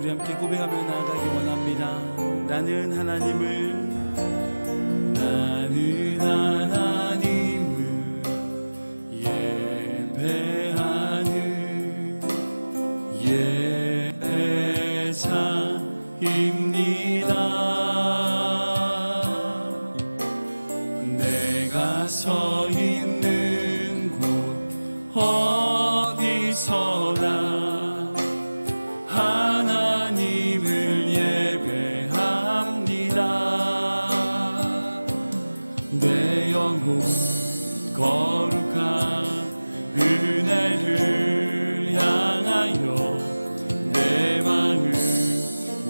우리 함께 고백하며 나아가기 원합니다. 나는 하나님을 예배하는 예배자입니다. 내가 서 있는 곳 어디서나 하나님을 예배합니다. 내 영혼 거룩한 은혜를 향하여 내 마음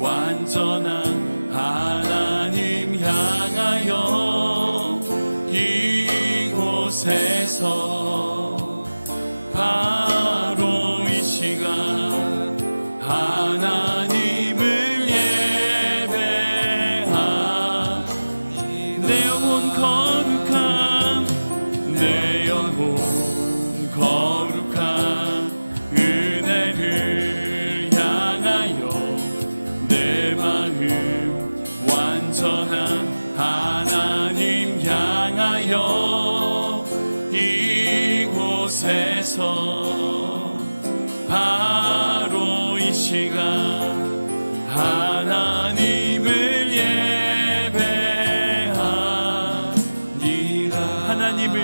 완전한 하나님 향하여 이곳에서 바로 이 시간 하나님을 예배하. 내 영혼 거룩한 내 영혼 거룩한 은혜를 향하여 내 마음 완전한 하나님 향하여 이곳에서 바로 이 시간 하나님을 예배하니라. 하나님을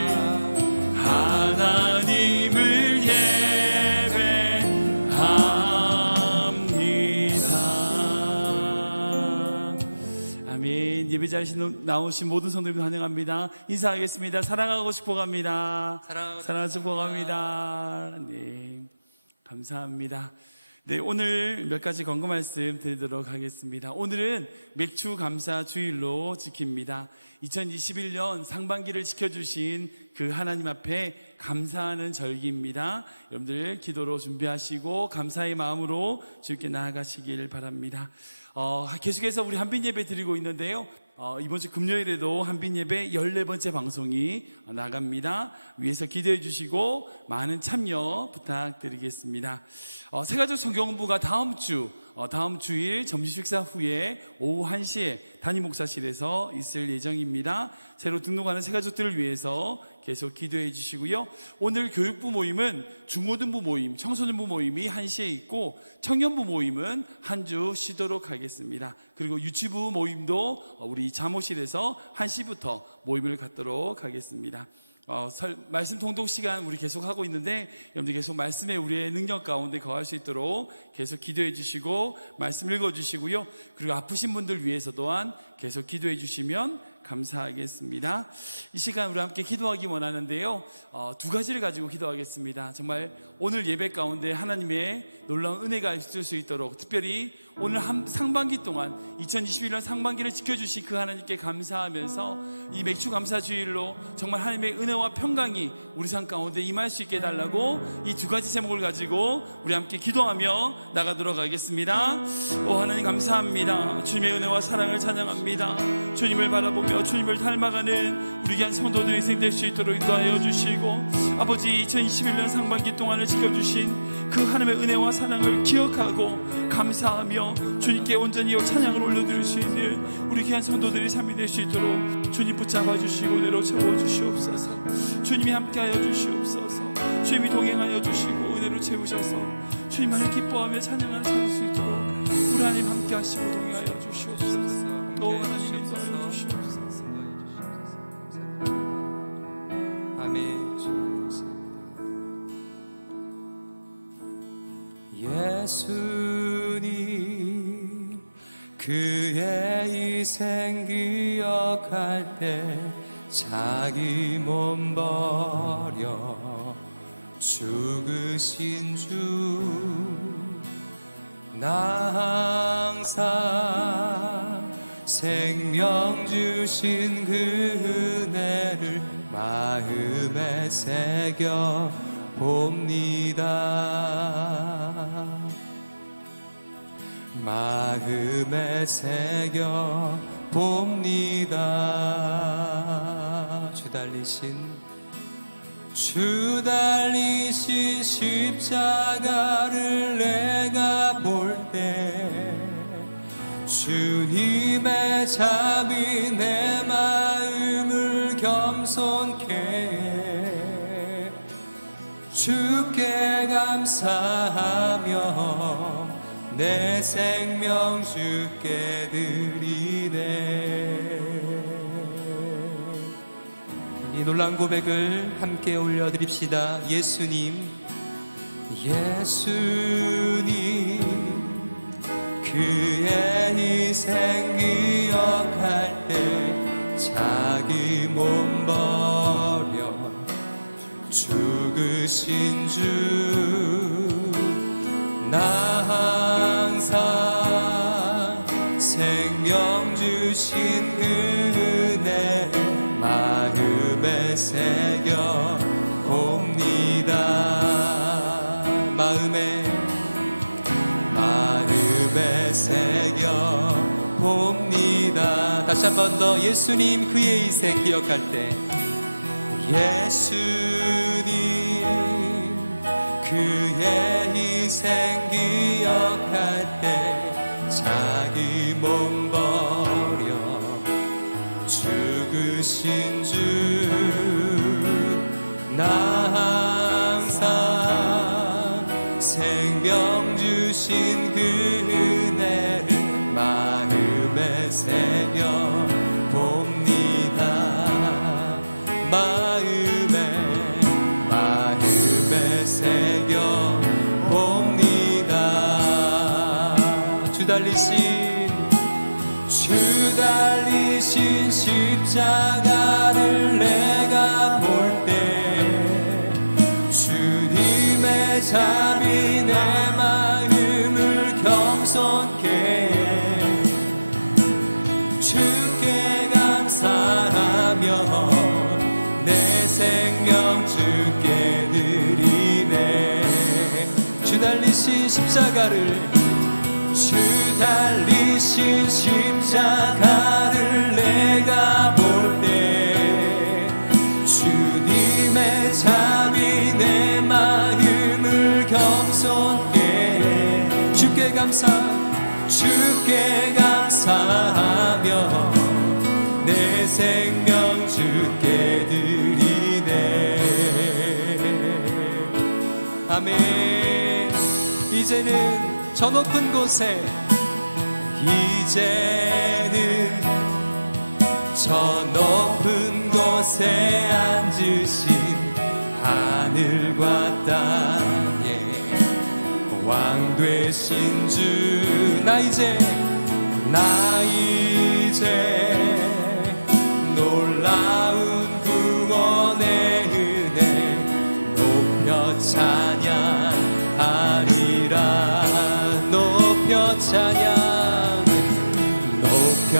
예배합니다. 아멘. 예배자에 나오신 모든 성도님 환영합니다. 인사하겠습니다. 사랑하고 싶어 갑니다. 사랑하고 싶어 갑니다. 네, 감사합니다. 네, 오늘 몇 가지 권고 말씀 드리도록 하겠습니다. 오늘은 맥주 감사 주일로 지킵니다. 2021년 상반기를 지켜주신 그 하나님 앞에 감사하는 절기입니다. 여러분들 기도로 준비하시고 감사의 마음으로 주께 나아가시길 바랍니다. 계속해서 우리 한빛 예배 드리고 있는데요. 이번 주 금요일에도 한빛 예배 14번째 방송이 나갑니다. 위에서 기도해 주시고 많은 참여 부탁드리겠습니다. 새가족 성경 공부가 다음 주일 점심 식사 후에 오후 1시에 담임 목사실에서 있을 예정입니다. 새로 등록하는 새가족들을 위해서 계속 기도해 주시고요. 오늘 교육부 모임은 중고등부 모임, 청소년부 모임이 1시에 있고 청년부 모임은 한 주 쉬도록 하겠습니다. 그리고 유치부 모임도 우리 자모실에서 1시부터 모임을 갖도록 하겠습니다. 말씀 통독 시간 우리 계속 하고 있는데 여러분들 계속 말씀의 우리의 능력 가운데 거할 수 있도록 계속 기도해 주시고 말씀 읽어 주시고요. 그리고 아프신 분들 위해서 또한 계속 기도해 주시면 감사하겠습니다. 이 시간 우리 함께 기도하기 원하는데요. 두 가지를 가지고 기도하겠습니다. 정말 오늘 예배 가운데 하나님의 놀라운 은혜가 있을 수 있도록, 특별히 오늘 상반기 동안 2021년 상반기를 지켜주신 그 하나님께 감사하면서 이 맥주 감사 주일로 정말 하나님의 은혜와 평강이 우리 삶 가운데 임할 수 있게 해달라고 이 두 가지 제목을 가지고 우리 함께 기도하며 나가도록 하겠습니다. 오 하나님 감사합니다. 주님의 은혜와 사랑을 찬양합니다. 주님을 바라보며 주님을 닮아가는 우리 귀한 성도들이 생될 수 있도록 인도하여 주시고, 아버지 2021년 상반기 동안을 지켜주신 그 하나님의 은혜와 사랑을 기억하고 감사하며 주님께 온전히 찬양을 올려드릴 수 있는 우리 귀한 성도들이 삶이 될 수 있도록 주님 붙잡아 주시고 은혜로 채워 주시옵소서. 주님이 함께하여 주시옵소서. 주님이 동행하여 주시고 은혜로 채우셔서 주님만을 기뻐하며 찬양하는 찾을 수 있도록 우리 하나님 함께하시고 동행하여 주시옵소서. 또 하나님 인도하여 주시옵소서. 아멘. 예수님 그의 희생 기억할 때 자기 몸 버려 죽으신 주, 나 항상 생명 주신 그 은혜를 마음에 새겨 봅니다. 마음에 새겨 봅니다. 주 달리신 십자가를 내가 볼 때 주님의 자비 내 마음을 겸손케 해 주께 감사하며 내 생명 주께 드리네. 이 놀라운 고백을 함께 올려드립시다. 예수님, 예수님, 그의 희생 기억할 때 자기 몸 버려 죽으신 주, 나 항상 생명 주신 그 은혜 마음에 새겨 봅니다. 마음에 새겨 봅니다. 다시 한 번 더. 예수님 그의 희생 기억할 때, 예수님 그의 희생 기억할 때 자기 몸 버려 죽으신 주, 나 항상 생명 주신 그 은혜를 마음에 새겨 봅니다. 마음에 새겨 봅니다. 주 달리신 십자가를 내가 볼 때 주님의 자비 내 마음을 겸손케 해 주께 감사하며 내 생명 주께 드리네. 주 달리신 십자가를 내가 볼 때 주님의 자비 내 마음을 겸손케 해 주께 감사하며 내 생명 주께 드리네. 아멘. 이제는 저 높은 곳에, 이제는 저 높은 곳에 앉으신 하늘과 땅에 왕 되신 주, 나 이제 놀라운 구원의 은혜 높여 찬양하리라. 높여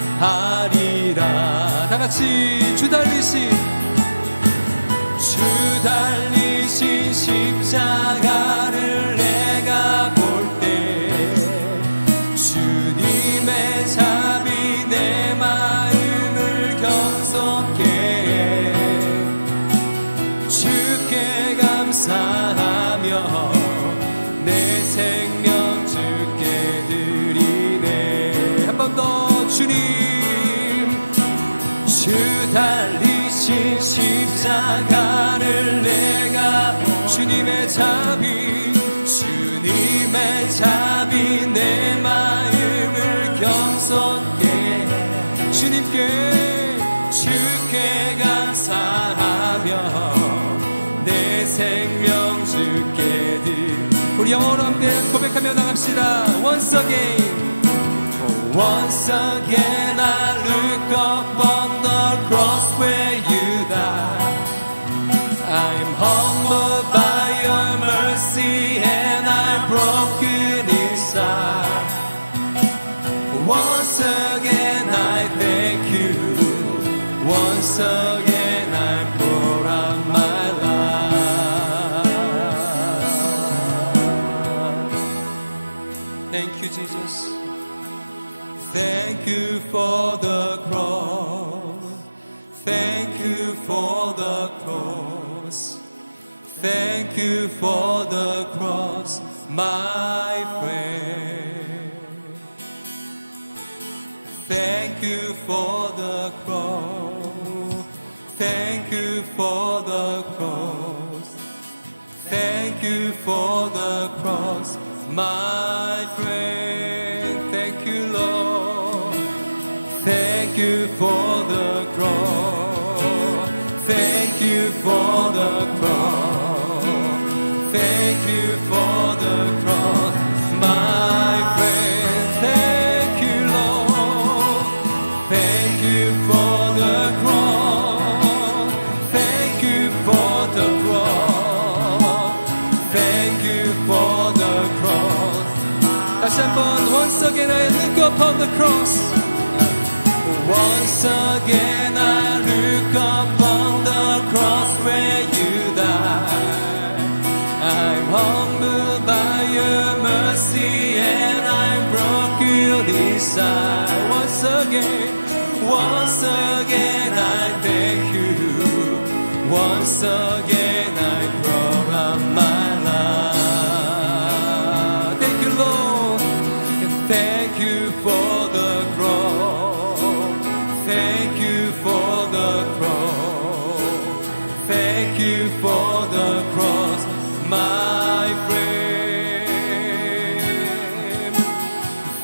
찬양하리라. 다같이 주 달리신 십자가를 내가 볼 때 주님의 자비 내 마음을 겸손케 해 주께 감사하며 내 생명 주께 드리네. 한 번 더. 주 달리신 십자가를 내가 주님의 자비 내 마음을 겸손케 주께 감사하며 내 생명 주께 우리 영어로 함께 고백하며 나갑시다. Once again I look up on the cross where you died. I'm humbled by your mercy and I'm broken inside. Once again I thank you. Once again I pour out my life. Thank you, Jesus. Thank you for the cross. Thank you for the cross. Thank you for the cross, my friend. for the cross. Thank you for the cross. Thank you for the cross, my friend. Thank you, Lord. Thank you for the cross. Thank you for the cross. Thank you for the cross, my friend. Thank you, Lord. Thank you for the cross. Thank you for the cross. Thank you for the cross. 다시 한번 once again I look upon the cross. Once again I look upon the cross where you died. I'm humbled by your mercy and I'm broken inside. Once again I thank you. Once again I pour out my life. Thank you, Lord, and thank you for the cross. Thank you for the cross. Thank you for the cross, my friend.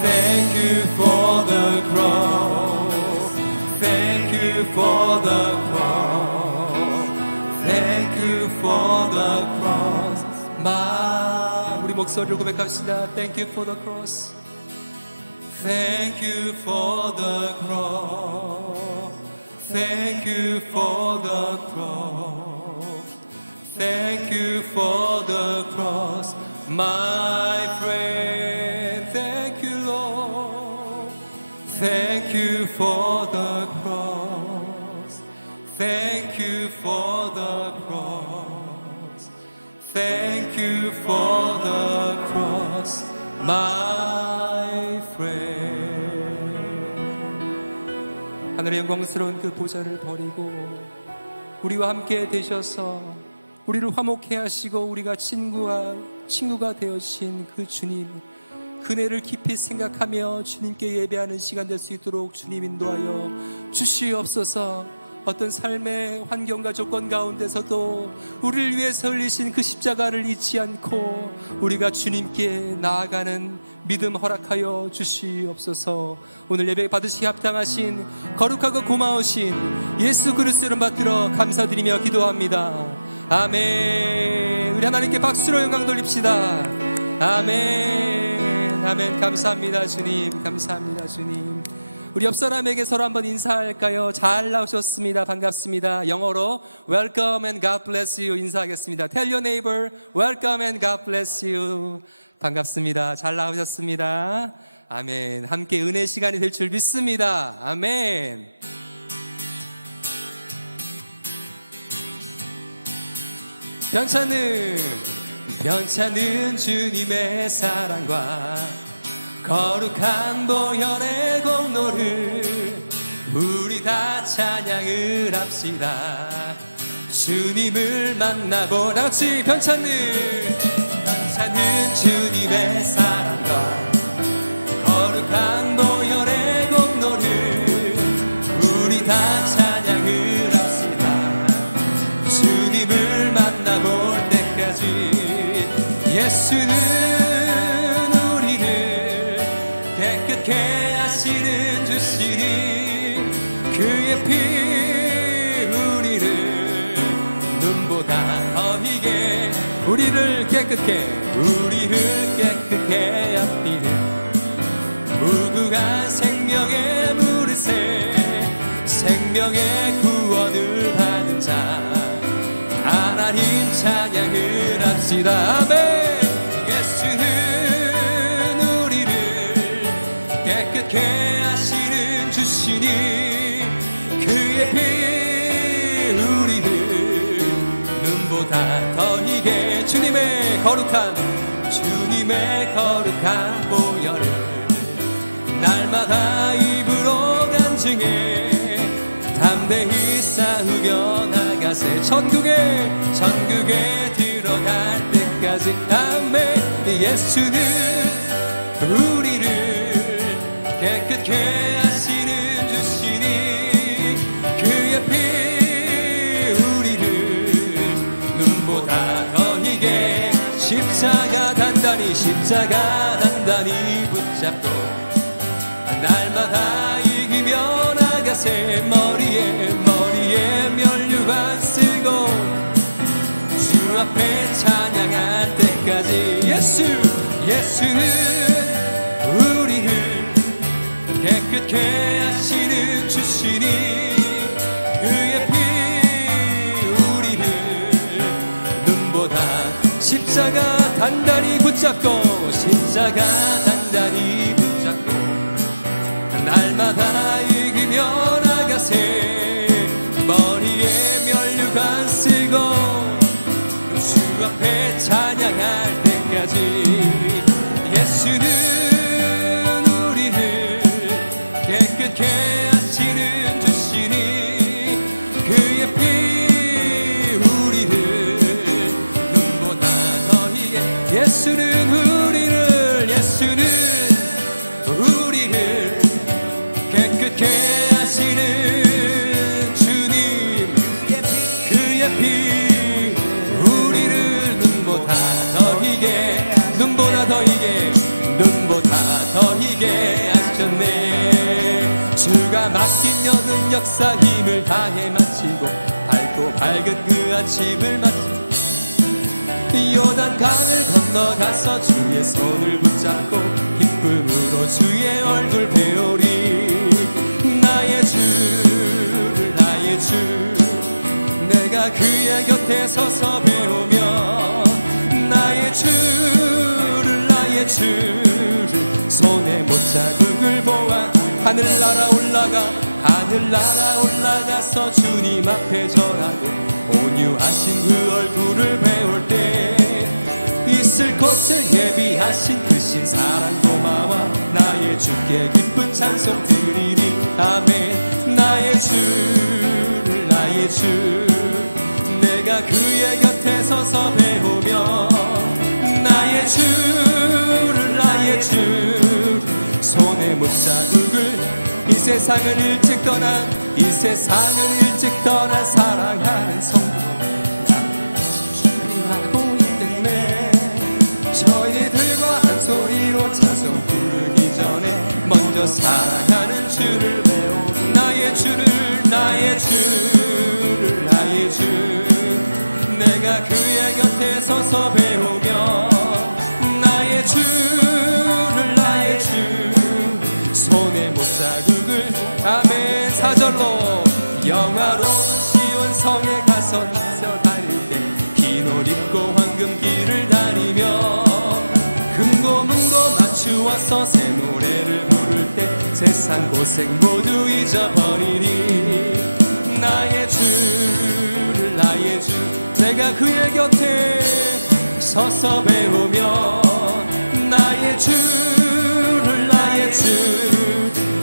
Thank you for the cross. Thank you for the cross. Thank you for the cross, my. 우리 목소리를 고백합시다. Thank you for the cross. Thank you for the cross. Thank you for the cross. Thank you for the cross, my friend. Thank you, Lord. Thank you for the cross. Thank you for the cross. Thank you for the cross, my friend. 하늘의 영광스러운 그 보좌를 버리고 우리와 함께 되셔서 우리를 화목해 하시고 우리가 친구가 되어주신 그 주님, 그네를 깊이 생각하며 주님께 예배하는 시간 될 수 있도록 주님 인도하여 주시옵소서. 어떤 삶의 환경과 조건 가운데서도 우리를 위해서 흘리신 그 십자가를 잊지 않고 우리가 주님께 나아가는 믿음 허락하여 주시옵소서. 오늘 예배 받으시기 합당하신 거룩하고 고마우신 예수 그리스도 이름 받들어 감사드리며 기도합니다. 아멘. 우리 하나님께 박수로 영광 돌립시다. 아멘. 아멘. 감사합니다 주님. 감사합니다 주님. 우리 옆 사람에게 서로 한번 인사할까요? 잘 나오셨습니다. 반갑습니다. 영어로 Welcome and God bless you 인사하겠습니다. Tell your neighbor Welcome and God bless you. 반갑습니다. 잘 나오셨습니다. 아멘. 함께 은혜 시간이 될 줄 믿습니다. 아멘. 변찮은 주님의 사랑과 거룩한 보혈의 공로를 우리 다 찬양을 합시다. 주님을 만나고 다같이 변찮은 주님의 사랑과 거룩한 보혈의 공로를 우리 다 찬양을 합시다. 주님을 만나볼 때까지 예수는 깨끗게 하시는 주시니 그의 피 우리를 눈보다 더 희게 우리를 깨끗게 합히는 무궁한 생명의 무릇에 생명의 구원을 받은 자 하나님 찬양을 합시다. 아멘. 깨끗게 하시는 주시니 그의 피 우리를 눈보다 더 희게 주님의 거룩한 보혈을 날마다 입으로 간증해 담대히 싸우며 나가세 천국에 들어갈 때까지. 아멘. 예수는 우리를 깨끗게 하시는 주시니 십자가 단단히 붙잡고 날마다 이기며 나가세. 머리에 면류관 쓰고 주 앞에 찬양할 때까지 예수는 우리를 깨끗게 하시는 주시니 그의 피 우리를 눈보다 십자가 단단히 붙잡고 십자가 단단히 붙잡고 날마다 이기며 나가세. 머리에 면류관 쓰고 주 앞에 찬양할 때까지 예수는 우리를 깨끗게 하시는 주시니 그의 피 우리를 눈보다 더 희게 예수는 우리를 깨끗게 하시는 주님 그의 피 우리를 눈보다 더 희게 하셨네. 주가 맡긴 여는 역사 힘을 다해 마치고 밝고 밝은 그 아침을 마치고 요단강을 건너가서 주의 손을 붙잡고 기쁨으로 주의 얼굴 배우리. 나의 주 내가 그의 곁에 서서 배우며 나의 주를 손에 못자국을 보아 하늘나라 올라가서 주님 앞에 절하고 온유하신 그 얼굴을 배울 때 있을 곳을 예비하신 그 신사랑 고마워 나의 주께 기쁜 찬송 드리리. 아멘. 나의 주 내가 그의 곁에 서서 배우며 나의 주 손에 못자국을 이 세상을 일찍 떠난 사랑하는 성도 준비하고 있겠네. 저희들과 한 소리로 찬송 부르기 전에 먼저 사랑하는 주를 배워 나의 주 내가 그의 곁에 서서 배우며 나의 주 손에 못자국을 아멘. 4절로 영화로운 시온성에 가서 다닐 때 흰 옷 입고 황금길을 다니며 금고문고 맞추어서 새 노래를 부를 때 세상 고생 모두 잊어버리니 나의 주 내가 그의 곁에 서서 배우며 나의 주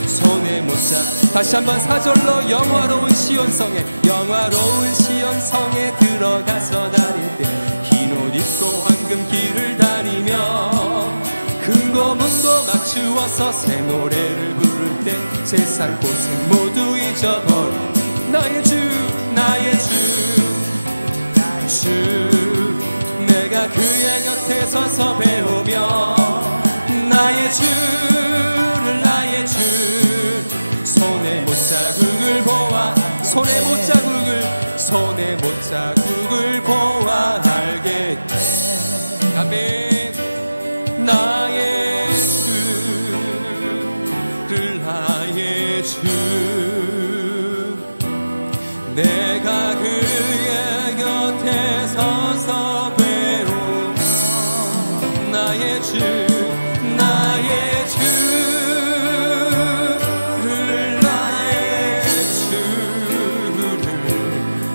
손에 못자. 다시 한번 4절로 영화로운 시온성에 들어가서 다닐 때 흰 옷 입고 황금길을 다니며 금고문고 맞추어서 새 노래를 부를 때 세상 고생 모두 잊어버린 나의 주 내가 그의 곁에 서서 배우며 나의 주 손에 못자국을 보아 알겠네. 아멘. 나의 주 내가 그의 곁에 서서 배우며 나의 주를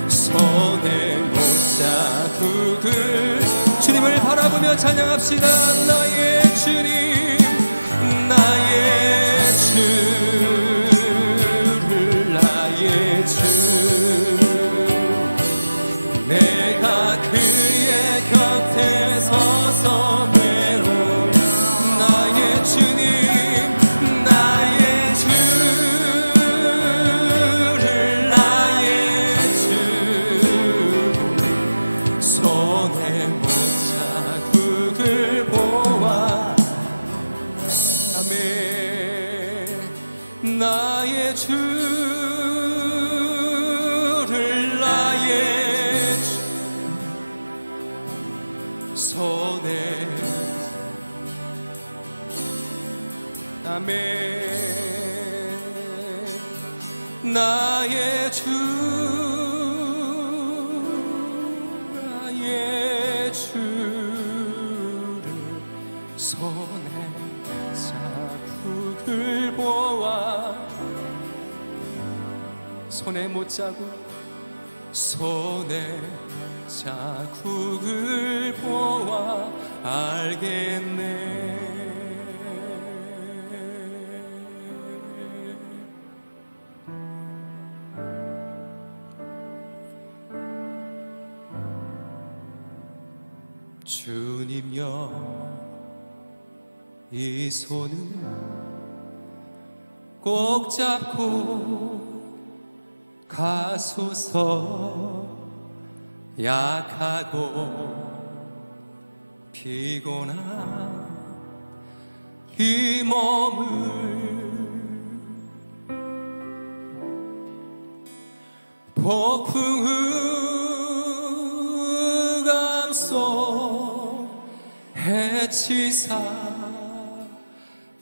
손에 못자국을 주님을 바라보며 찬양합시다. 나의 주님 나의 주 내가 그의 곁에 서서 배우며 나의 주님 나의 주 손에 못자국을 보아 손에 아멘. 나의 주 나의 주를 손에 자국을 보아 손에 못자국 손에 자국을 보아 알겠네. 주님여 이 손을 꼭 잡고 가소서. 약하고 피곤한 이 몸을 폭풍 속 해치사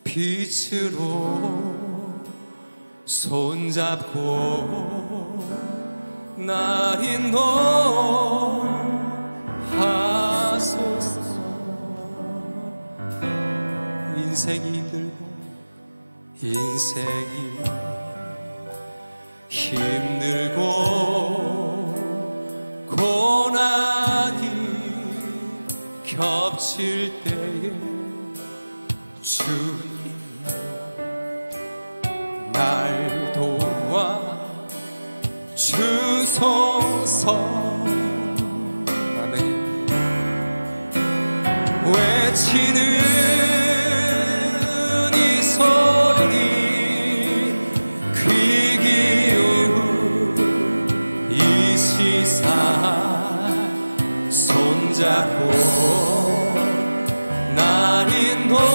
빛으로 손잡고 날 인도하소서. 인생이 힘들고 고난이 겹칠 때에 주님 날 도와 주소서. 아멘. 외치는 이 소리 귀 기울이 시사 손잡고 날 인도하소서.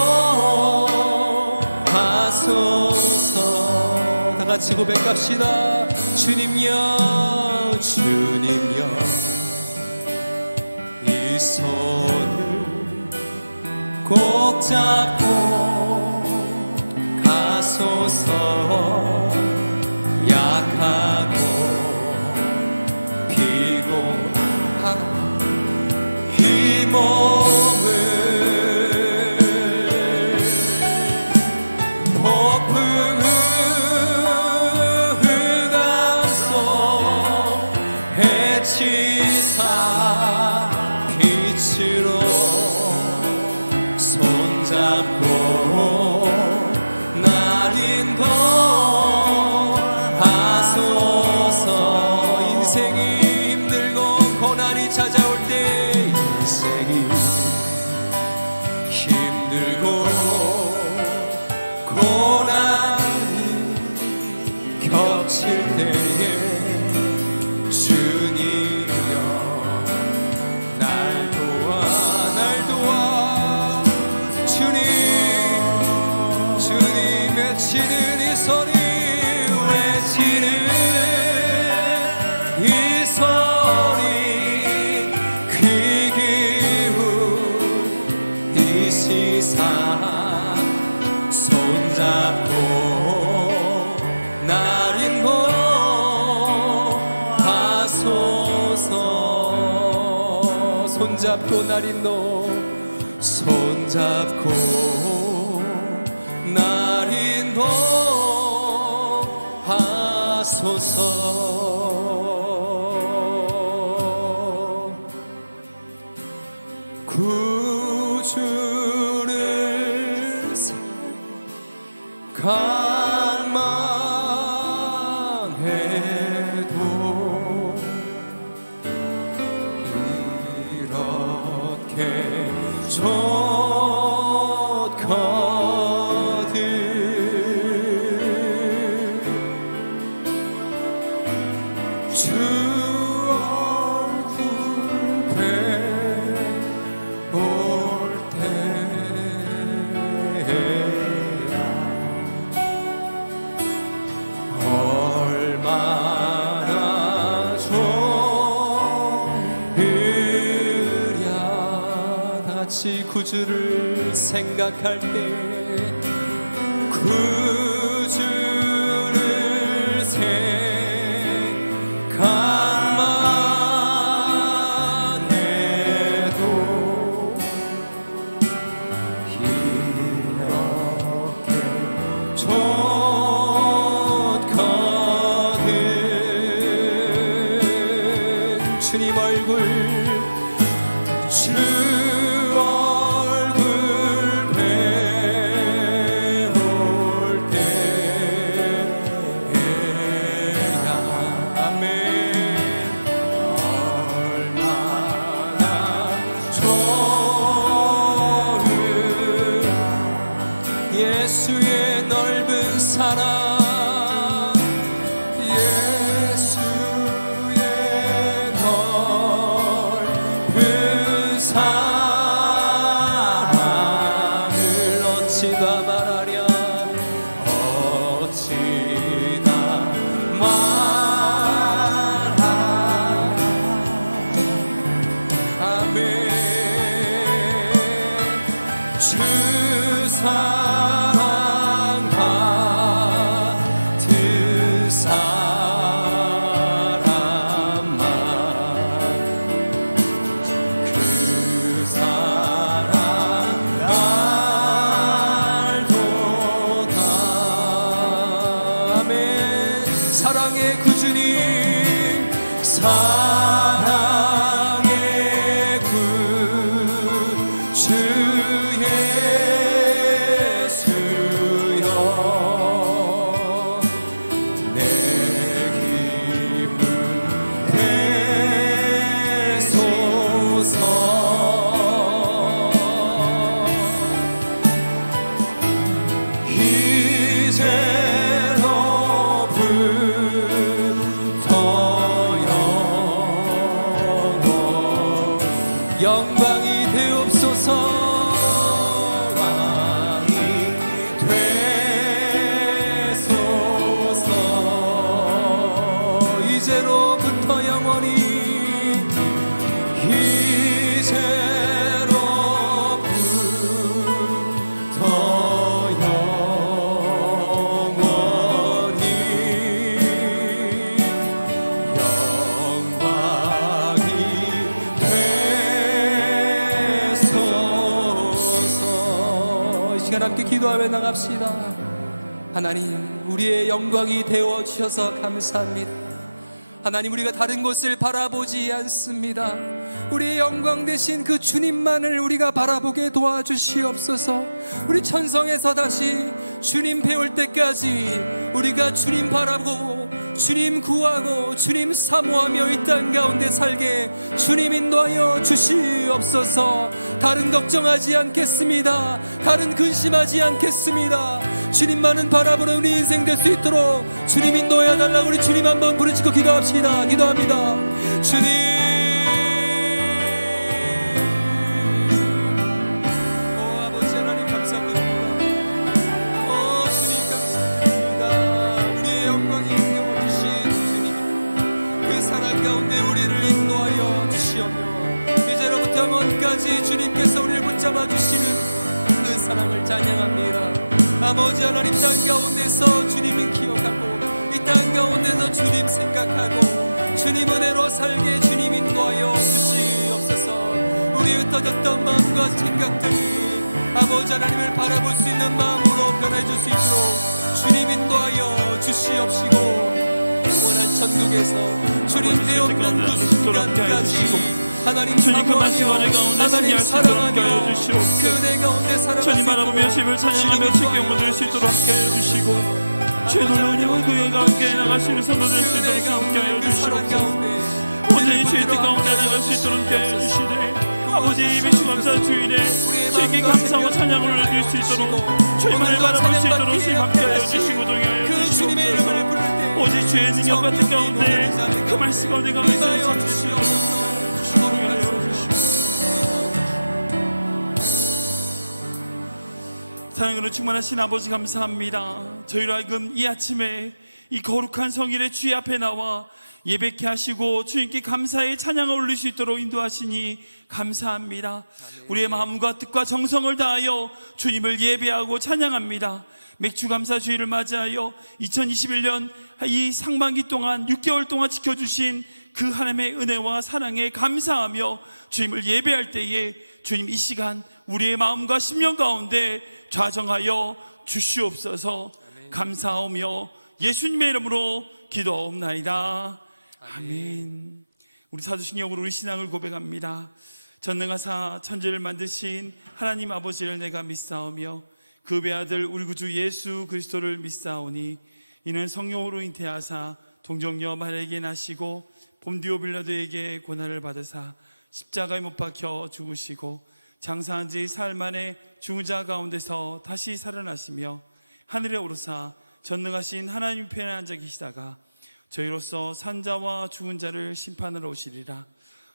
다 같이 고백합시다. 주님여 주님여 이 손을 꼭 잡고 가소서. 약하고 피곤한 이 몸을 해치사 빛으로 손잡고 날 인도하소서. 인생이 힘들고 고난이 찾아올 때 인생이 힘들고 고난이 겹칠 때에 외치는 이 소리 외치는 이 소리 귀 기울이 시사 손잡고 날 인도하소서. 손잡고 날 인도 손잡고 날 인도하소서. 구주를 생각만 해도 이렇게 좋거든. 주 얼굴 볼 때야 얼마나 좋으랴. 같이 구주를 생각할 때 구주를 생각만 해도 이렇게 좋거든. 주님 얼굴 주 얼굴 배울 때야. 아멘. 얼마나 좋은 예수의 넓은 사랑, 예수의 넓은 사랑을 어찌다 말하랴, 어찌다 말하랴. 아멘. 주 사랑 같은 사람만 그 사랑 알도다. 아멘. 사랑의 구주님, 사랑의 구주 예수여, 내 기쁨 되소서. 이제로부터 영광이 되옵소서. 왕이 되소서. 이제로부터 영원히, 이제로부터 영원히 영광이 되소서. 이 시간 함께 기도하며 나갑시다. 하나님, 우리의 영광이 되어 주셔서 감사합니다. 하나님, 우리가 다른 곳을 바라보지 않습니다. 우리의 영광 되신 그 주님만을 우리가 바라보게 도와주시옵소서. 우리 천성에서 다시 주님 배울 때까지 우리가 주님 바라보고 주님 구하고 주님 사모하며 이 땅 가운데 살게 주님 인도하여 주시옵소서. 다른 걱정하지 않겠습니다. 다른 근심하지 않겠습니다. 주님만은 바라보는 우리 인생 될 수 있도록 주님 인도하여 달라고 우리 주님 한번 부르짖고 기도합시다. 기도합니다. 주님, 오 아버지 하나님 감사드립니다. 오 주님 감사드립니다. 우리의 영광이 되어주신 주님, 그 사랑 가운데 우리를 인도하여 주시오며 이제로부터 영원까지 주님께서 우리를 붙잡아 주시는 그 사랑을 찬양합니다. 아버지 하나님, 땅 가운데서 주님을 기억하고 이 땅 가운데서 주님 생각하고 주님 은혜로 살게 주님 인도하여 주시옵소서. 우리 흩어졌던 마음과 생각들이 아버지 하나님을 바라볼 수 있는 마음으로 변해줄 수 있도록 주님 인도하여 주시옵시고 영원한 천국에서 주님 되었는 그 순간까지 하나님 주님 그 말씀을 가운데 하나님 사랑하며 함께 하여 주시옵소서. 그 은혜 가운데 살아갈 수 주님 바라보며 있도록 주님을 찬양하며 주께 영광 드릴 수 있도록 함께 하여 주시고 주의 놀라운 힘을 그의 가운데 나가시는 성도 될 수 있도록 함께 하여 주시옵소서. 온전히 주의 뜻 가운데 나갈 수 있도록 함께 하여 주시되 아버지 이 매주 감사 주일에 주님께 감사와 찬양을 올려드릴 수 있도록 주님만을 바라볼 수 있도록 주님 함께 하여 주시고 동행하여 주시옵소서. 오직 주의 능력 같은 가운데 그 말씀 가운데 가만히 주시옵소서. 사랑으로 충만하신 아버지 감사합니다. 저희로 하여금 이 아침에 이 거룩한 성일의 주의 앞에 나와 예배케 하시고 주님께 감사의 찬양을 올릴 수 있도록 인도하시니 감사합니다. 우리의 마음과 뜻과 정성을 다하여 주님을 예배하고 찬양합니다. 맥주감사주의를 맞이하여 2021년 이 상반기 동안 6개월 동안 지켜주신 그 하나님의 은혜와 사랑에 감사하며 주님을 예배할 때에 주님 이 시간 우리의 마음과 심령 가운데 좌정하여 주시옵소서. 감사하며 예수님의 이름으로 기도하옵나이다. 아멘. 우리 사도신경으로 우리 신앙을 고백합니다. 전능하사 천지를 만드신 하나님 아버지를 내가 믿사오며 그 배아들 우리 구주 예수 그리스도를 믿사오니 이는 성령으로 잉태하사 동정녀 마리아에게 나시고 본디오 빌라도에게 고난을 받으사 십자가에 못 박혀 죽으시고 장사한 지 사흘 만에 죽은 자 가운데서 다시 살아나시며 하늘에 오르사 전능하신 하나님 편에 앉아 계시다가 저희로서 산자와 죽은 자를 심판하러 오시리라.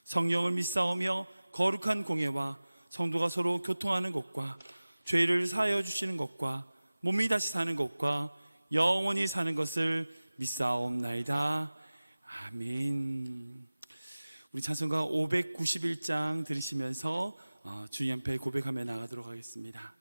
성령을 믿사오며 거룩한 공예와 성도가 서로 교통하는 것과 죄를 사하여 주시는 것과 몸이 다시 사는 것과 영원히 사는 것을 믿사옵나이다. 아멘. 우리 찬송가 591장 들으시면서 주님 앞에 고백하며 나가도록 하겠습니다.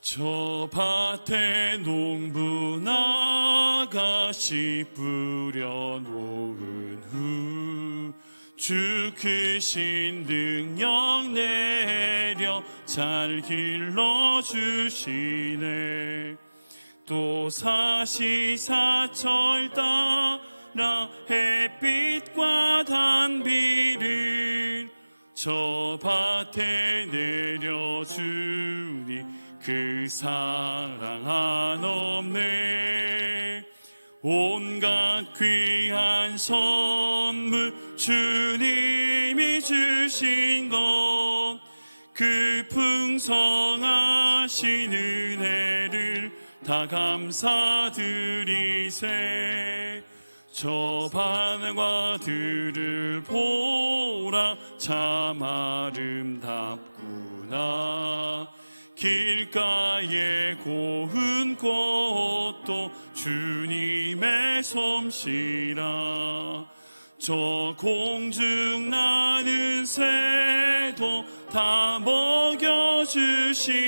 저 밭에 농부 나가시 뿌려놓은 후 주 크신 능력 내려 잘 길러주시네. 또 사시사철 따라 햇빛과 단비를 저 밭에 내려주니 그 사랑 한없네. 온갖 귀한 선물 주님이 주신 것 그 풍성하신 은혜를 다 감사드리세. 저 바늘과 들을 보라 참 아름답구나. 길가에 고운 꽃도 주님의 솜씨라. 저 공중 나는 새도 다 먹여주시니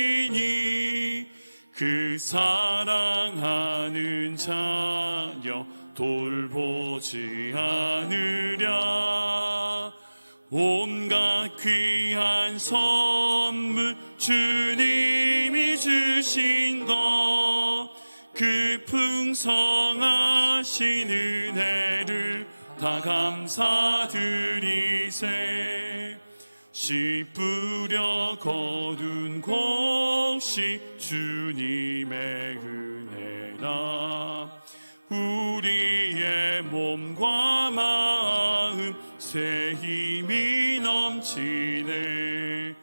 그 사랑하는 자녀 돌보지 않으랴. 온갖 귀한 선물 주님이 주신 것 그 풍성하신 은혜를 다 감사드리세. 씨 뿌려 거둔 곳이 주님의 은혜라. 우리의 몸과 마음 새 힘이 넘치네.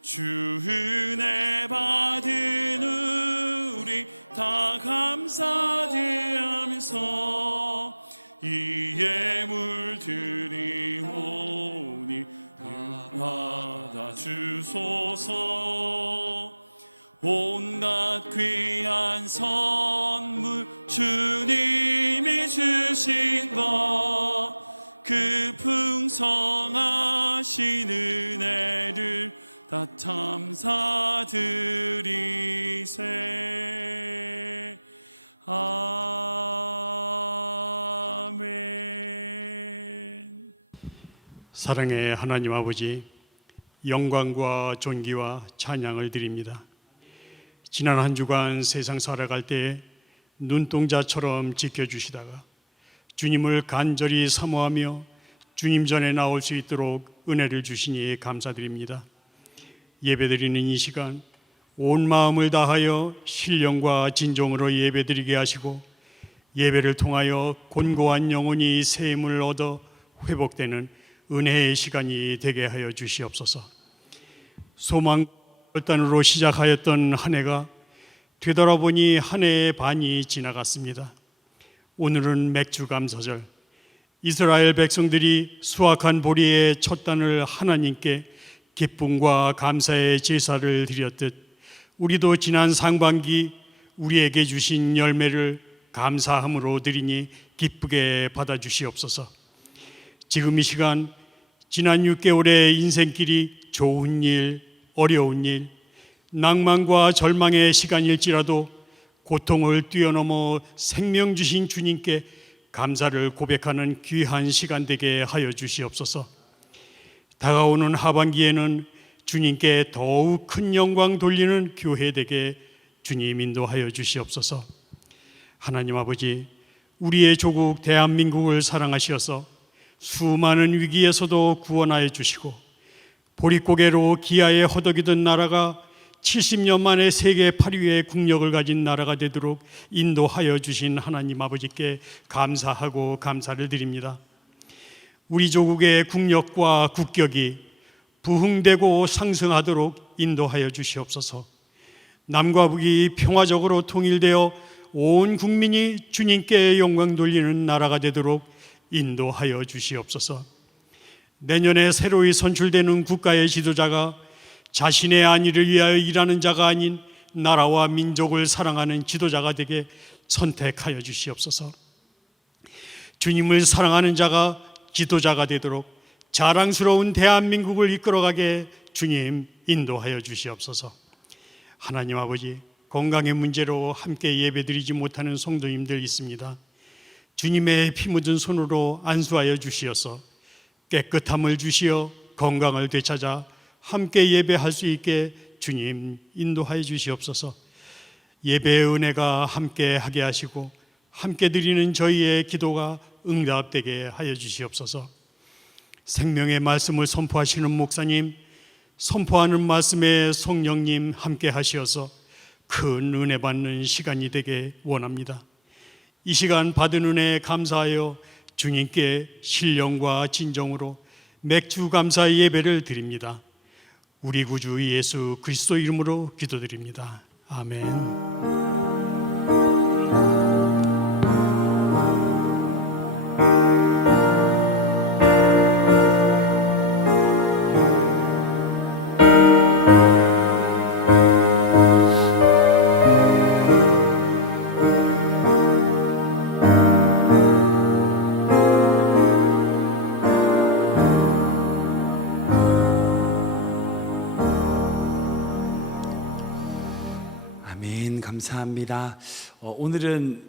주 은혜 받은 우리 다 감사드리면서 이 예물 드리오니 받아주소서. 온갖 귀한 선물 주님이 주신 것 그 풍성하신 은혜를 다 감사드리세. 아멘. 사랑의 하나님 아버지, 영광과 존귀와 찬양을 드립니다. 지난 한 주간 세상 살아갈 때 눈동자처럼 지켜주시다가 주님을 간절히 사모하며 주님 전에 나올 수 있도록 은혜를 주시니 감사드립니다. 예배드리는 이 시간 온 마음을 다하여 신령과 진정으로 예배드리게 하시고 예배를 통하여 곤고한 영혼이 새 힘을 얻어 회복되는 은혜의 시간이 되게 하여 주시옵소서. 소망 결단으로 시작하였던 한 해가 되돌아보니 한 해의 반이 지나갔습니다. 오늘은 맥주 감사절. 이스라엘 백성들이 수확한 보리의 첫 단을 하나님께 기쁨과 감사의 제사를 드렸듯 우리도 지난 상반기 우리에게 주신 열매를 감사함으로 드리니 기쁘게 받아주시옵소서. 지금 이 시간 지난 6개월의 인생길이 좋은 일, 어려운 일, 낭만과 절망의 시간일지라도 고통을 뛰어넘어 생명 주신 주님께 감사를 고백하는 귀한 시간 되게 하여 주시옵소서. 다가오는 하반기에는 주님께 더욱 큰 영광 돌리는 교회 되게 주님 인도하여 주시옵소서. 하나님 아버지, 우리의 조국 대한민국을 사랑하시어서 수많은 위기에서도 구원하여 주시고 보릿고개로 기아에 허덕이던 나라가 70년 만에 세계 8위의 국력을 가진 나라가 되도록 인도하여 주신 하나님 아버지께 감사하고 감사를 드립니다. 우리 조국의 국력과 국격이 부흥되고 상승하도록 인도하여 주시옵소서. 남과 북이 평화적으로 통일되어 온 국민이 주님께 영광 돌리는 나라가 되도록 인도하여 주시옵소서. 내년에 새로이 선출되는 국가의 지도자가 자신의 안위를 위하여 일하는 자가 아닌 나라와 민족을 사랑하는 지도자가 되게 선택하여 주시옵소서. 주님을 사랑하는 자가 지도자가 되도록 자랑스러운 대한민국을 이끌어가게 주님 인도하여 주시옵소서. 하나님 아버지, 건강의 문제로 함께 예배드리지 못하는 성도님들 있습니다. 주님의 피 묻은 손으로 안수하여 주시어서 깨끗함을 주시어 건강을 되찾아 함께 예배할 수 있게 주님 인도하여 주시옵소서. 예배의 은혜가 함께 하게 하시고 함께 드리는 저희의 기도가 응답되게 하여 주시옵소서. 생명의 말씀을 선포하시는 목사님, 선포하는 말씀에 성령님 함께 하시어서 큰 은혜 받는 시간이 되게 원합니다. 이 시간 받은 은혜에 감사하여 주님께 신령과 진정으로 맥주 감사 예배를 드립니다. 우리 구주 예수 그리스도 이름으로 기도드립니다. 아멘. 감사합니다. 오늘은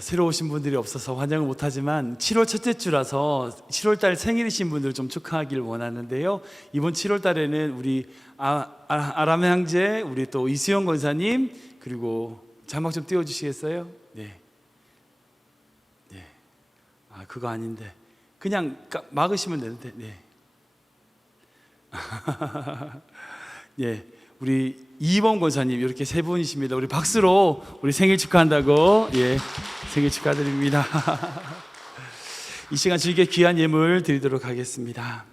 새로 오신 분들이 없어서 환영을 못하지만 7월 첫째 주라서 7월달 생일이신 분들 좀 축하하길 원하는데요. 이번 7월달에는 우리 아람 형제, 우리 또 이수영 권사님, 그리고 자막 좀 띄워주시겠어요? 네. 네. 아, 그거 아닌데 그냥 막으시면 되는데. 네. 예. 우리 이범 권사님 이렇게 세 분이십니다. 우리 박수로 우리 생일 축하한다고, 예, 생일 축하드립니다. 이 시간 주님께 귀한 예물 드리도록 하겠습니다.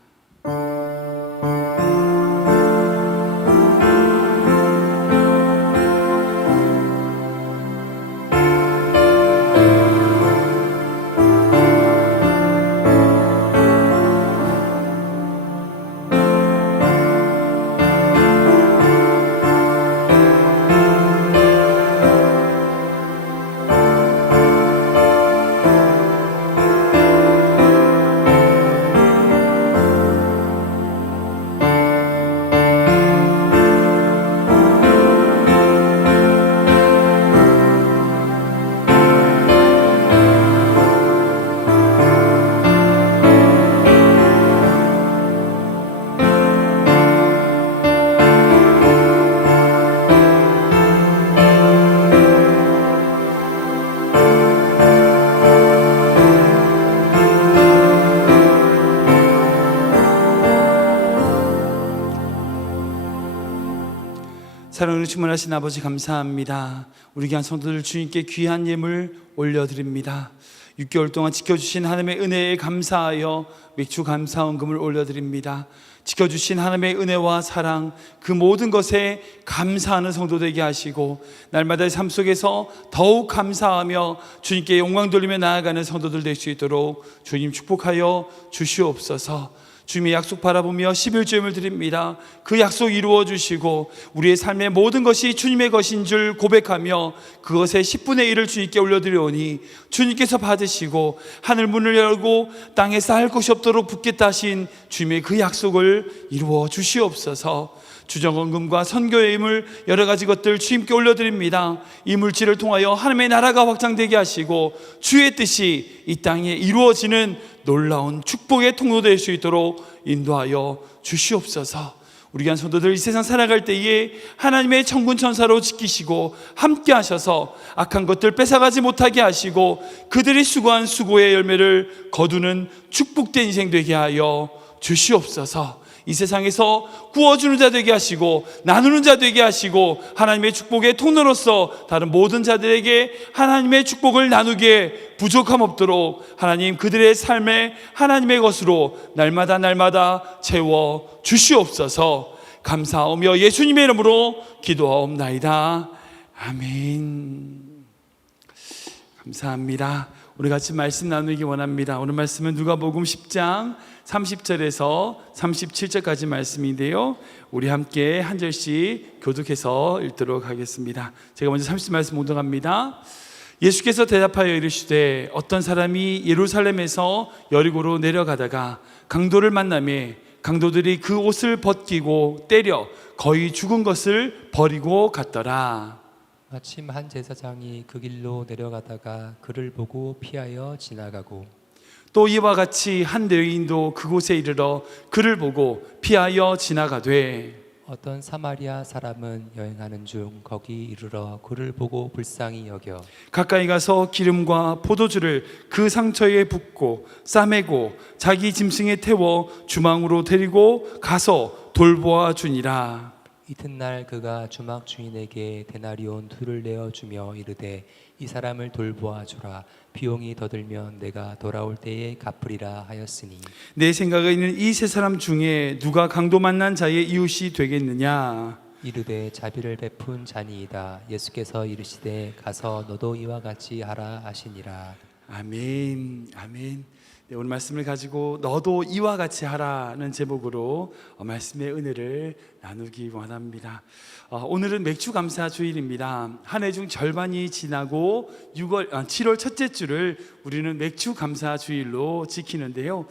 사랑으로 충만하신 아버지 감사합니다. 우리 귀한 성도들 주님께 귀한 예물 올려드립니다. 6개월 동안 지켜주신 하나님의 은혜에 감사하여 맥주 감사원금을 올려드립니다. 지켜주신 하나님의 은혜와 사랑, 그 모든 것에 감사하는 성도 되게 하시고 날마다의 삶 속에서 더욱 감사하며 주님께 영광 돌리며 나아가는 성도들 될 수 있도록 주님 축복하여 주시옵소서. 주님의 약속 바라보며 11조임을 드립니다. 그 약속 이루어 주시고 우리의 삶의 모든 것이 주님의 것인 줄 고백하며 그것의 10분의 1을 주님께 올려드리오니 주님께서 받으시고 하늘 문을 열고 땅에 쌓을 것이 없도록 붓겠다 하신 주님의 그 약속을 이루어 주시옵소서. 주정원금과 선교의 힘을 여러 가지 것들 주님께 올려드립니다. 이 물질을 통하여 하나님의 나라가 확장되게 하시고 주의 뜻이 이 땅에 이루어지는 놀라운 축복의 통로 될 수 있도록 인도하여 주시옵소서. 우리 귀한 성도들 이 세상 살아갈 때에 하나님의 천군 천사로 지키시고 함께 하셔서 악한 것들 뺏어가지 못하게 하시고 그들이 수고한 수고의 열매를 거두는 축복된 인생 되게 하여 주시옵소서. 이 세상에서 구워주는 자 되게 하시고 나누는 자 되게 하시고 하나님의 축복의 통로로서 다른 모든 자들에게 하나님의 축복을 나누기에 부족함 없도록 하나님 그들의 삶에 하나님의 것으로 날마다 채워 주시옵소서. 감사하며 예수님의 이름으로 기도하옵나이다. 아멘. 감사합니다. 우리 같이 말씀 나누기 원합니다. 오늘 말씀은 누가복음 10장 30절에서 37절까지 말씀인데요, 우리 함께 한 절씩 교독해서 읽도록 하겠습니다. 제가 먼저 30절 말씀 묵상합니다. 예수께서 대답하여 이르시되 어떤 사람이 예루살렘에서 여리고로 내려가다가 강도를 만나매 강도들이 그 옷을 벗기고 때려 거의 죽은 것을 버리고 갔더라. 마침 한 제사장이 그 길로 내려가다가 그를 보고 피하여 지나가고 또 이와 같이 한 레위인도 그곳에 이르러 그를 보고 피하여 지나가되 어떤 사마리아 사람은 여행하는 중 거기 이르러 그를 보고 불쌍히 여겨 가까이 가서 기름과 포도주를 그 상처에 붓고 싸매고 자기 짐승에 태워 주망으로 데리고 가서 돌보아 주니라. 이튿날 그가 주막 주인에게 데나리온 2를 내어주며 이르되 이 사람을 돌보아 주라. 비용이 더 들면 내가 돌아올 때에 갚으리라 하였으니 내 생각에 있는 이 세 사람 중에 누가 강도 만난 자의 이웃이 되겠느냐? 이르되 자비를 베푼 자니이다. 예수께서 이르시되 가서 너도 이와 같이 하라 하시니라. 아멘. 아멘. 네, 오늘 말씀을 가지고 너도 이와 같이 하라는 제목으로 말씀의 은혜를 나누기 원합니다. 오늘은 맥주 감사 주일입니다. 한 해 중 절반이 지나고 7월 첫째 주를 우리는 맥주 감사 주일로 지키는데요,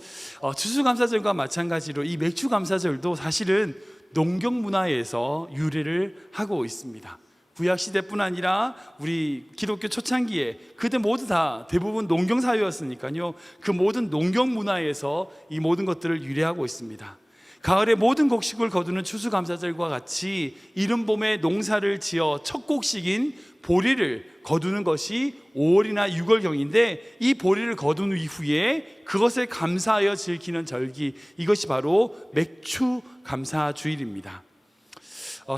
추수감사절과 마찬가지로 이 맥주 감사절도 사실은 농경 문화에서 유래를 하고 있습니다. 구약시대뿐 아니라 우리 기독교 초창기에 그때 모두 다 대부분 농경사회였으니까요, 그 모든 농경 문화에서 이 모든 것들을 유래하고 있습니다. 가을에 모든 곡식을 거두는 추수감사절과 같이 이른 봄에 농사를 지어 첫 곡식인 보리를 거두는 것이 5월이나 6월경인데 이 보리를 거둔 이후에 그것을 감사하여 즐기는 절기, 이것이 바로 맥주 감사 주일입니다.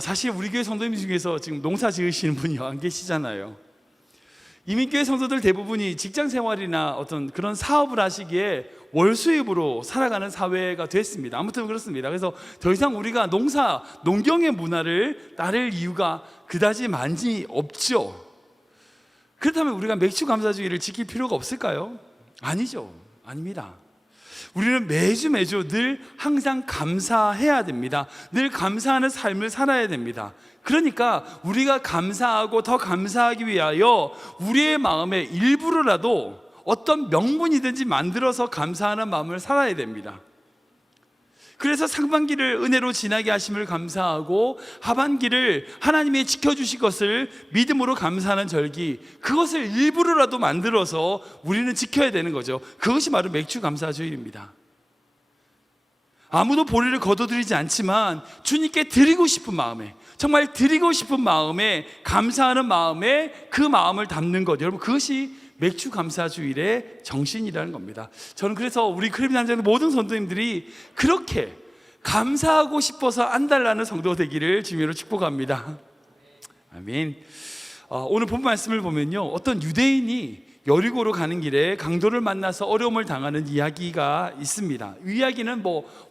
사실 우리 교회 성도님 중에서 지금 농사 지으시는 분이 안 계시잖아요. 이민교회 성도들 대부분이 직장 생활이나 어떤 그런 사업을 하시기에 월수입으로 살아가는 사회가 됐습니다. 아무튼 그렇습니다. 그래서 더 이상 우리가 농경의 문화를 따를 이유가 그다지 많이 없죠. 그렇다면 우리가 맥주 감사주의를 지킬 필요가 없을까요? 아니죠. 아닙니다. 우리는 매주 늘 항상 감사해야 됩니다. 늘 감사하는 삶을 살아야 됩니다. 그러니까 우리가 감사하고 더 감사하기 위하여 우리의 마음에 일부러라도 어떤 명분이든지 만들어서 감사하는 마음을 살아야 됩니다. 그래서 상반기를 은혜로 지나게 하심을 감사하고 하반기를 하나님이 지켜주실 것을 믿음으로 감사하는 절기, 그것을 일부러라도 만들어서 우리는 지켜야 되는 거죠. 그것이 바로 맥주 감사주일입니다. 아무도 보리를 거둬들이지 않지만 주님께 드리고 싶은 마음에, 정말 드리고 싶은 마음에, 감사하는 마음에 그 마음을 담는 것, 여러분 그것이 맥주 감사주일의 정신이라는 겁니다. 저는 그래서 우리 크리비나 한장의 모든 성도님들이 그렇게 감사하고 싶어서 안달나는 성도 되기를 주님으로 축복합니다. 아멘. 오늘 본 말씀을 보면요, 어떤 유대인이 여리고로 가는 길에 강도를 만나서 어려움을 당하는 이야기가 있습니다. 이 이야기는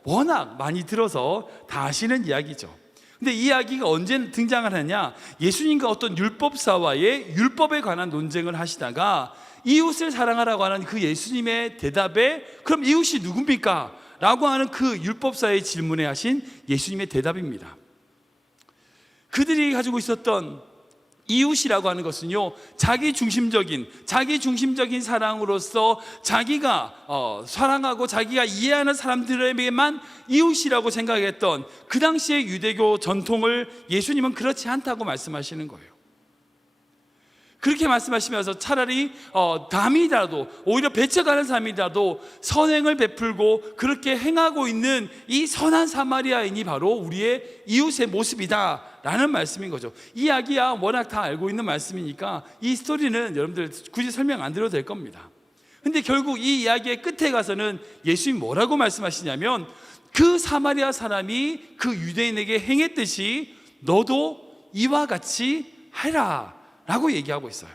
워낙 많이 들어서 다 아시는 이야기죠. 근데 이 이야기가 언제 등장을 하냐? 예수님과 어떤 율법사와의 율법에 관한 논쟁을 하시다가 이웃을 사랑하라고 하는 그 예수님의 대답에 그럼 이웃이 누굽니까? 라고 하는 그 율법사의 질문에 하신 예수님의 대답입니다. 그들이 가지고 있었던 이웃이라고 하는 것은요, 자기 중심적인 사랑으로서 자기가 사랑하고 자기가 이해하는 사람들에게만 이웃이라고 생각했던 그 당시의 유대교 전통을 예수님은 그렇지 않다고 말씀하시는 거예요. 그렇게 말씀하시면서 차라리 남이라도, 오히려 배쳐가는 사람이라도 선행을 베풀고 그렇게 행하고 있는 이 선한 사마리아인이 바로 우리의 이웃의 모습이다 라는 말씀인 거죠. 이 이야기야 워낙 다 알고 있는 말씀이니까 이 스토리는 여러분들 굳이 설명 안 드려도 될 겁니다. 근데 결국 이 이야기의 끝에 가서는 예수님이 뭐라고 말씀하시냐면, 그 사마리아 사람이 그 유대인에게 행했듯이 너도 이와 같이 해라 라고 얘기하고 있어요.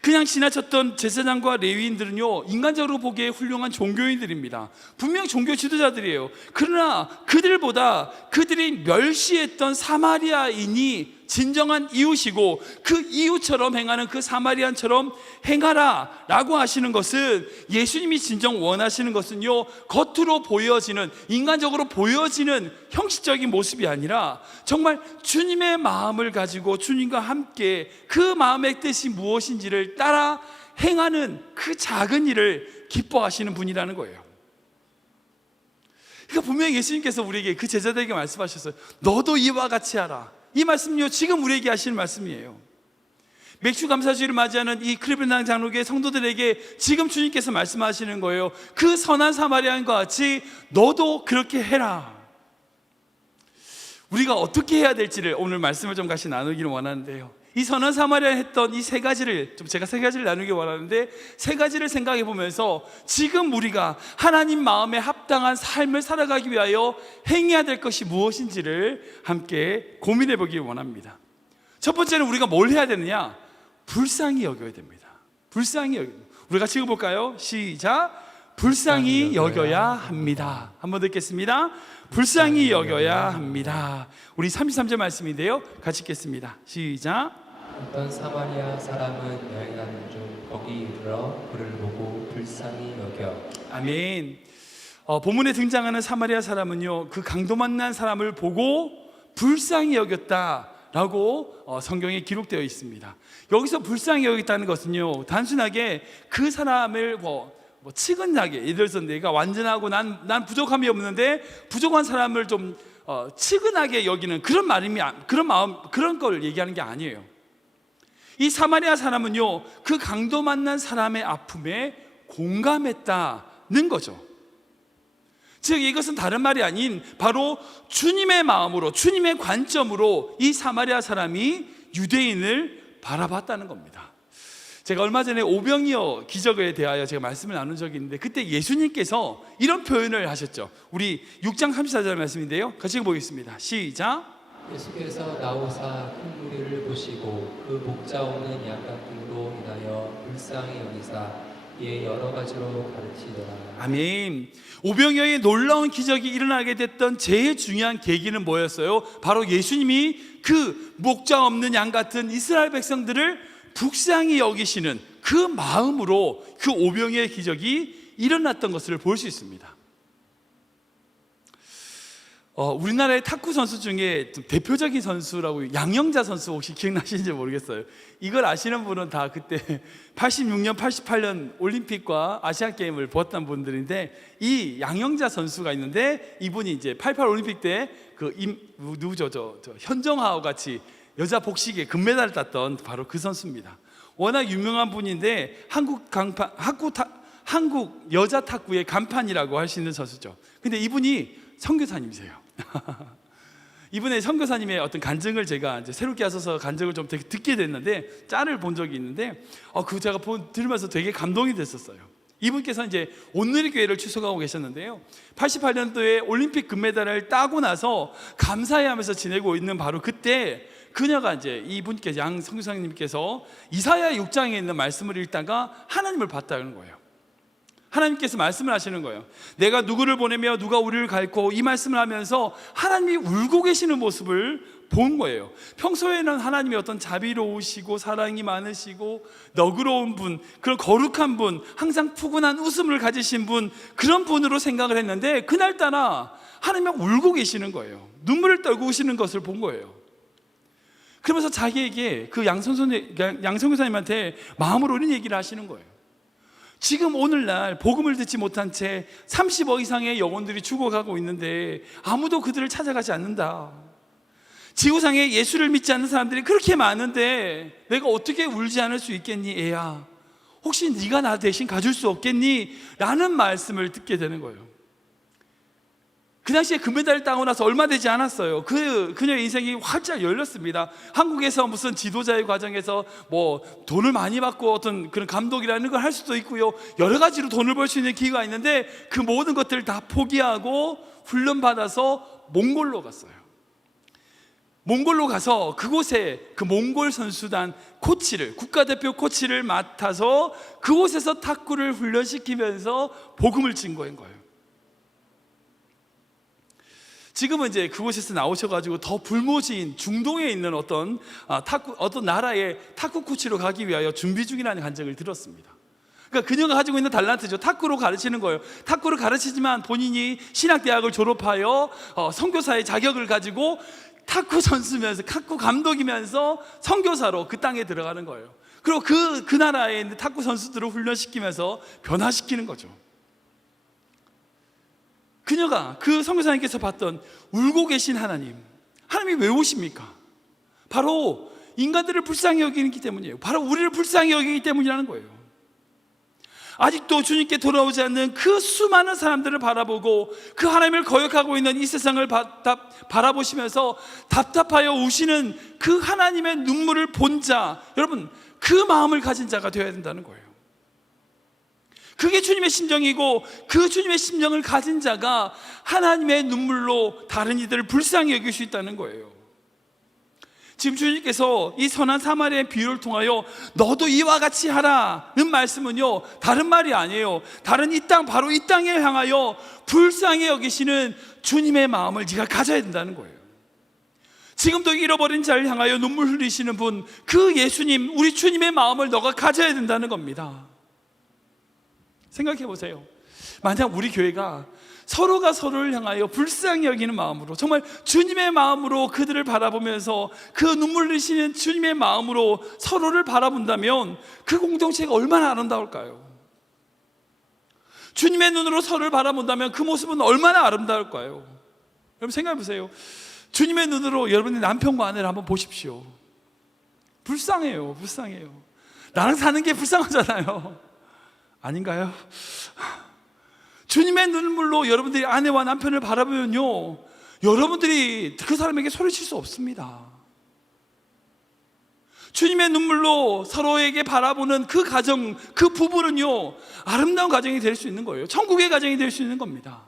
그냥 지나쳤던 제사장과 레위인들은요, 인간적으로 보기에 훌륭한 종교인들입니다. 분명 종교 지도자들이에요. 그러나 그들보다 그들이 멸시했던 사마리아인이 진정한 이웃이고, 그 이웃처럼 행하는 그 사마리안처럼 행하라 라고 하시는 것은, 예수님이 진정 원하시는 것은요, 겉으로 보여지는, 인간적으로 보여지는 형식적인 모습이 아니라 정말 주님의 마음을 가지고 주님과 함께 그 마음의 뜻이 무엇인지를 따라 행하는 그 작은 일을 기뻐하시는 분이라는 거예요. 그러니까 분명히 예수님께서 우리에게, 그 제자들에게 말씀하셨어요. 너도 이와 같이 하라. 이 말씀은요, 지금 우리에게 하시는 말씀이에요. 맥주 감사주의를 맞이하는 이 크리블당 장로교회 성도들에게 지금 주님께서 말씀하시는 거예요. 그 선한 사마리아인과 같이 너도 그렇게 해라. 우리가 어떻게 해야 될지를 오늘 말씀을 좀 같이 나누기를 원하는데요, 이 선한 사마리아 했던 이 세 가지를 제가 세 가지를 나누기 원하는데, 세 가지를 생각해 보면서 지금 우리가 하나님 마음에 합당한 삶을 살아가기 위하여 행해야 될 것이 무엇인지를 함께 고민해 보기 원합니다. 첫 번째는 우리가 뭘 해야 되느냐? 불쌍히 여겨야 됩니다. 불쌍히 여겨. 우리 같이 읽어볼까요? 시작. 불쌍히 여겨야 합니다. 한번 듣겠습니다. 불쌍히 여겨야 합니다. 우리 33절 말씀인데요, 같이 읽겠습니다. 시작. 어떤 사마리아 사람은 여행 가는 중 거기 이르러 그를 보고 불쌍히 여겨. 아멘. 본문에 등장하는 사마리아 사람은요, 그 강도 만난 사람을 보고 불쌍히 여겼다라고 성경에 기록되어 있습니다. 여기서 불쌍히 여겼다는 것은요, 단순하게 그 사람을 치근하게, 예를 들어서 내가 완전하고 난 부족함이 없는데 부족한 사람을 좀 치근하게 여기는 그런 마음, 그런 걸 얘기하는 게 아니에요. 이 사마리아 사람은요, 그 강도 만난 사람의 아픔에 공감했다는 거죠. 즉 이것은 다른 말이 아닌 바로 주님의 마음으로, 주님의 관점으로 이 사마리아 사람이 유대인을 바라봤다는 겁니다. 제가 얼마 전에 오병이어 기적에 대하여 제가 말씀을 나눈 적이 있는데, 그때 예수님께서 이런 표현을 하셨죠. 우리 6장 34절 말씀인데요, 같이 보겠습니다. 시작. 예수께서 나오사 큰 무리를 보시고 그 목자 없는 양 같은 로 인하여 불쌍히 여기사 이에 여러 가지로 가르치더라. 아멘. 오병이어의 놀라운 기적이 일어나게 됐던 제일 중요한 계기는 뭐였어요? 바로 예수님이 그 목자 없는 양 같은 이스라엘 백성들을 불쌍히 여기시는 그 마음으로 그 오병이어의 기적이 일어났던 것을 볼 수 있습니다. 우리나라의 탁구 선수 중에 좀 대표적인 선수라고, 양영자 선수 혹시 기억나시는지 모르겠어요. 이걸 아시는 분은 다 그때 86년, 88년 올림픽과 아시안 게임을 보았던 분들인데, 이 양영자 선수가 있는데, 이분이 이제 88 올림픽 때 그 누구죠? 현정아와 같이 여자 복식에 금메달을 땄던 바로 그 선수입니다. 워낙 유명한 분인데 한국 여자 탁구의 간판이라고 할 수 있는 선수죠. 근데 이분이 선교사님이세요. 이분의 선교사님의 어떤 간증을 제가 이제 새롭게 하셔서 간증을 좀 되게 듣게 됐는데, 짤을 본 적이 있는데 그거 제가 들으면서 되게 감동이 됐었어요. 이분께서 이제 온누리 교회를 출석하고 계셨는데요, 88년도에 올림픽 금메달을 따고 나서 감사해하면서 지내고 있는 바로 그때 그녀가 이제 이분께서 양 선교사님께서 이사야 6장에 있는 말씀을 읽다가 하나님을 봤다는 거예요. 하나님께서 말씀을 하시는 거예요. 내가 누구를 보내며 누가 우리를 갈고, 이 말씀을 하면서 하나님이 울고 계시는 모습을 본 거예요. 평소에는 하나님이 어떤 자비로우시고 사랑이 많으시고 너그러운 분, 그런 거룩한 분, 항상 푸근한 웃음을 가지신 분, 그런 분으로 생각을 했는데 그날따라 하나님이 울고 계시는 거예요. 눈물을 떨구시는 것을 본 거예요. 그러면서 자기에게 그 양선교사님한테 마음을 울린 얘기를 하시는 거예요. 지금 오늘날 복음을 듣지 못한 채 30억 이상의 영혼들이 죽어가고 있는데 아무도 그들을 찾아가지 않는다. 지구상에 예수를 믿지 않는 사람들이 그렇게 많은데 내가 어떻게 울지 않을 수 있겠니, 애야? 혹시 네가 나 대신 가줄 수 없겠니? 라는 말씀을 듣게 되는 거예요. 그 당시에 금메달을 따고 나서 얼마 되지 않았어요. 그녀의 인생이 활짝 열렸습니다. 한국에서 무슨 지도자의 과정에서 뭐 돈을 많이 받고 어떤 그런 감독이라는 걸 할 수도 있고요, 여러 가지로 돈을 벌 수 있는 기회가 있는데 그 모든 것들을 다 포기하고 훈련받아서 몽골로 갔어요. 몽골로 가서 그곳에 그 몽골 선수단 코치를, 국가대표 코치를 맡아서 그곳에서 탁구를 훈련시키면서 복음을 증거한 거예요. 지금은 이제 그곳에서 나오셔가지고 더 불모지인 중동에 있는 어떤 나라의 탁구 코치로 가기 위하여 준비 중이라는 간증을 들었습니다. 그러니까 그녀가 가지고 있는 달란트죠. 탁구로 가르치는 거예요. 탁구를 가르치지만 본인이 신학대학을 졸업하여 선교사의 자격을 가지고 탁구 선수면서, 탁구 감독이면서 선교사로 그 땅에 들어가는 거예요. 그리고 그 나라에 있는 탁구 선수들을 훈련시키면서 변화시키는 거죠. 그녀가, 그 선교사님께서 봤던 울고 계신 하나님이 왜 오십니까? 바로 인간들을 불쌍히 여기기 때문이에요. 바로 우리를 불쌍히 여기기 때문이라는 거예요. 아직도 주님께 돌아오지 않는 그 수많은 사람들을 바라보고 그 하나님을 거역하고 있는 이 세상을 바라보시면서 답답하여 우시는 그 하나님의 눈물을 본 자, 여러분, 그 마음을 가진 자가 되어야 된다는 거예요. 그게 주님의 심정이고, 그 주님의 심정을 가진 자가 하나님의 눈물로 다른 이들을 불쌍히 여길 수 있다는 거예요. 지금 주님께서 이 선한 사마리아의 비유를 통하여 너도 이와 같이 하라는 말씀은요, 다른 말이 아니에요. 다른 이 땅, 바로 이 땅에 향하여 불쌍히 여기시는 주님의 마음을 네가 가져야 된다는 거예요. 지금도 잃어버린 자를 향하여 눈물 흘리시는 분, 그 예수님, 우리 주님의 마음을 너가 가져야 된다는 겁니다. 생각해 보세요. 만약 우리 교회가 서로가 서로를 향하여 불쌍히 여기는 마음으로, 정말 주님의 마음으로 그들을 바라보면서 그 눈물 흘리시는 주님의 마음으로 서로를 바라본다면 그 공동체가 얼마나 아름다울까요? 주님의 눈으로 서로를 바라본다면 그 모습은 얼마나 아름다울까요? 여러분 생각해 보세요. 주님의 눈으로 여러분의 남편과 아내를 한번 보십시오. 불쌍해요. 불쌍해요. 나랑 사는 게 불쌍하잖아요. 아닌가요? 주님의 눈물로 여러분들이 아내와 남편을 바라보면요, 여러분들이 그 사람에게 소리칠 수 없습니다. 주님의 눈물로 서로에게 바라보는 그 가정, 그 부부는요, 아름다운 가정이 될 수 있는 거예요. 천국의 가정이 될 수 있는 겁니다.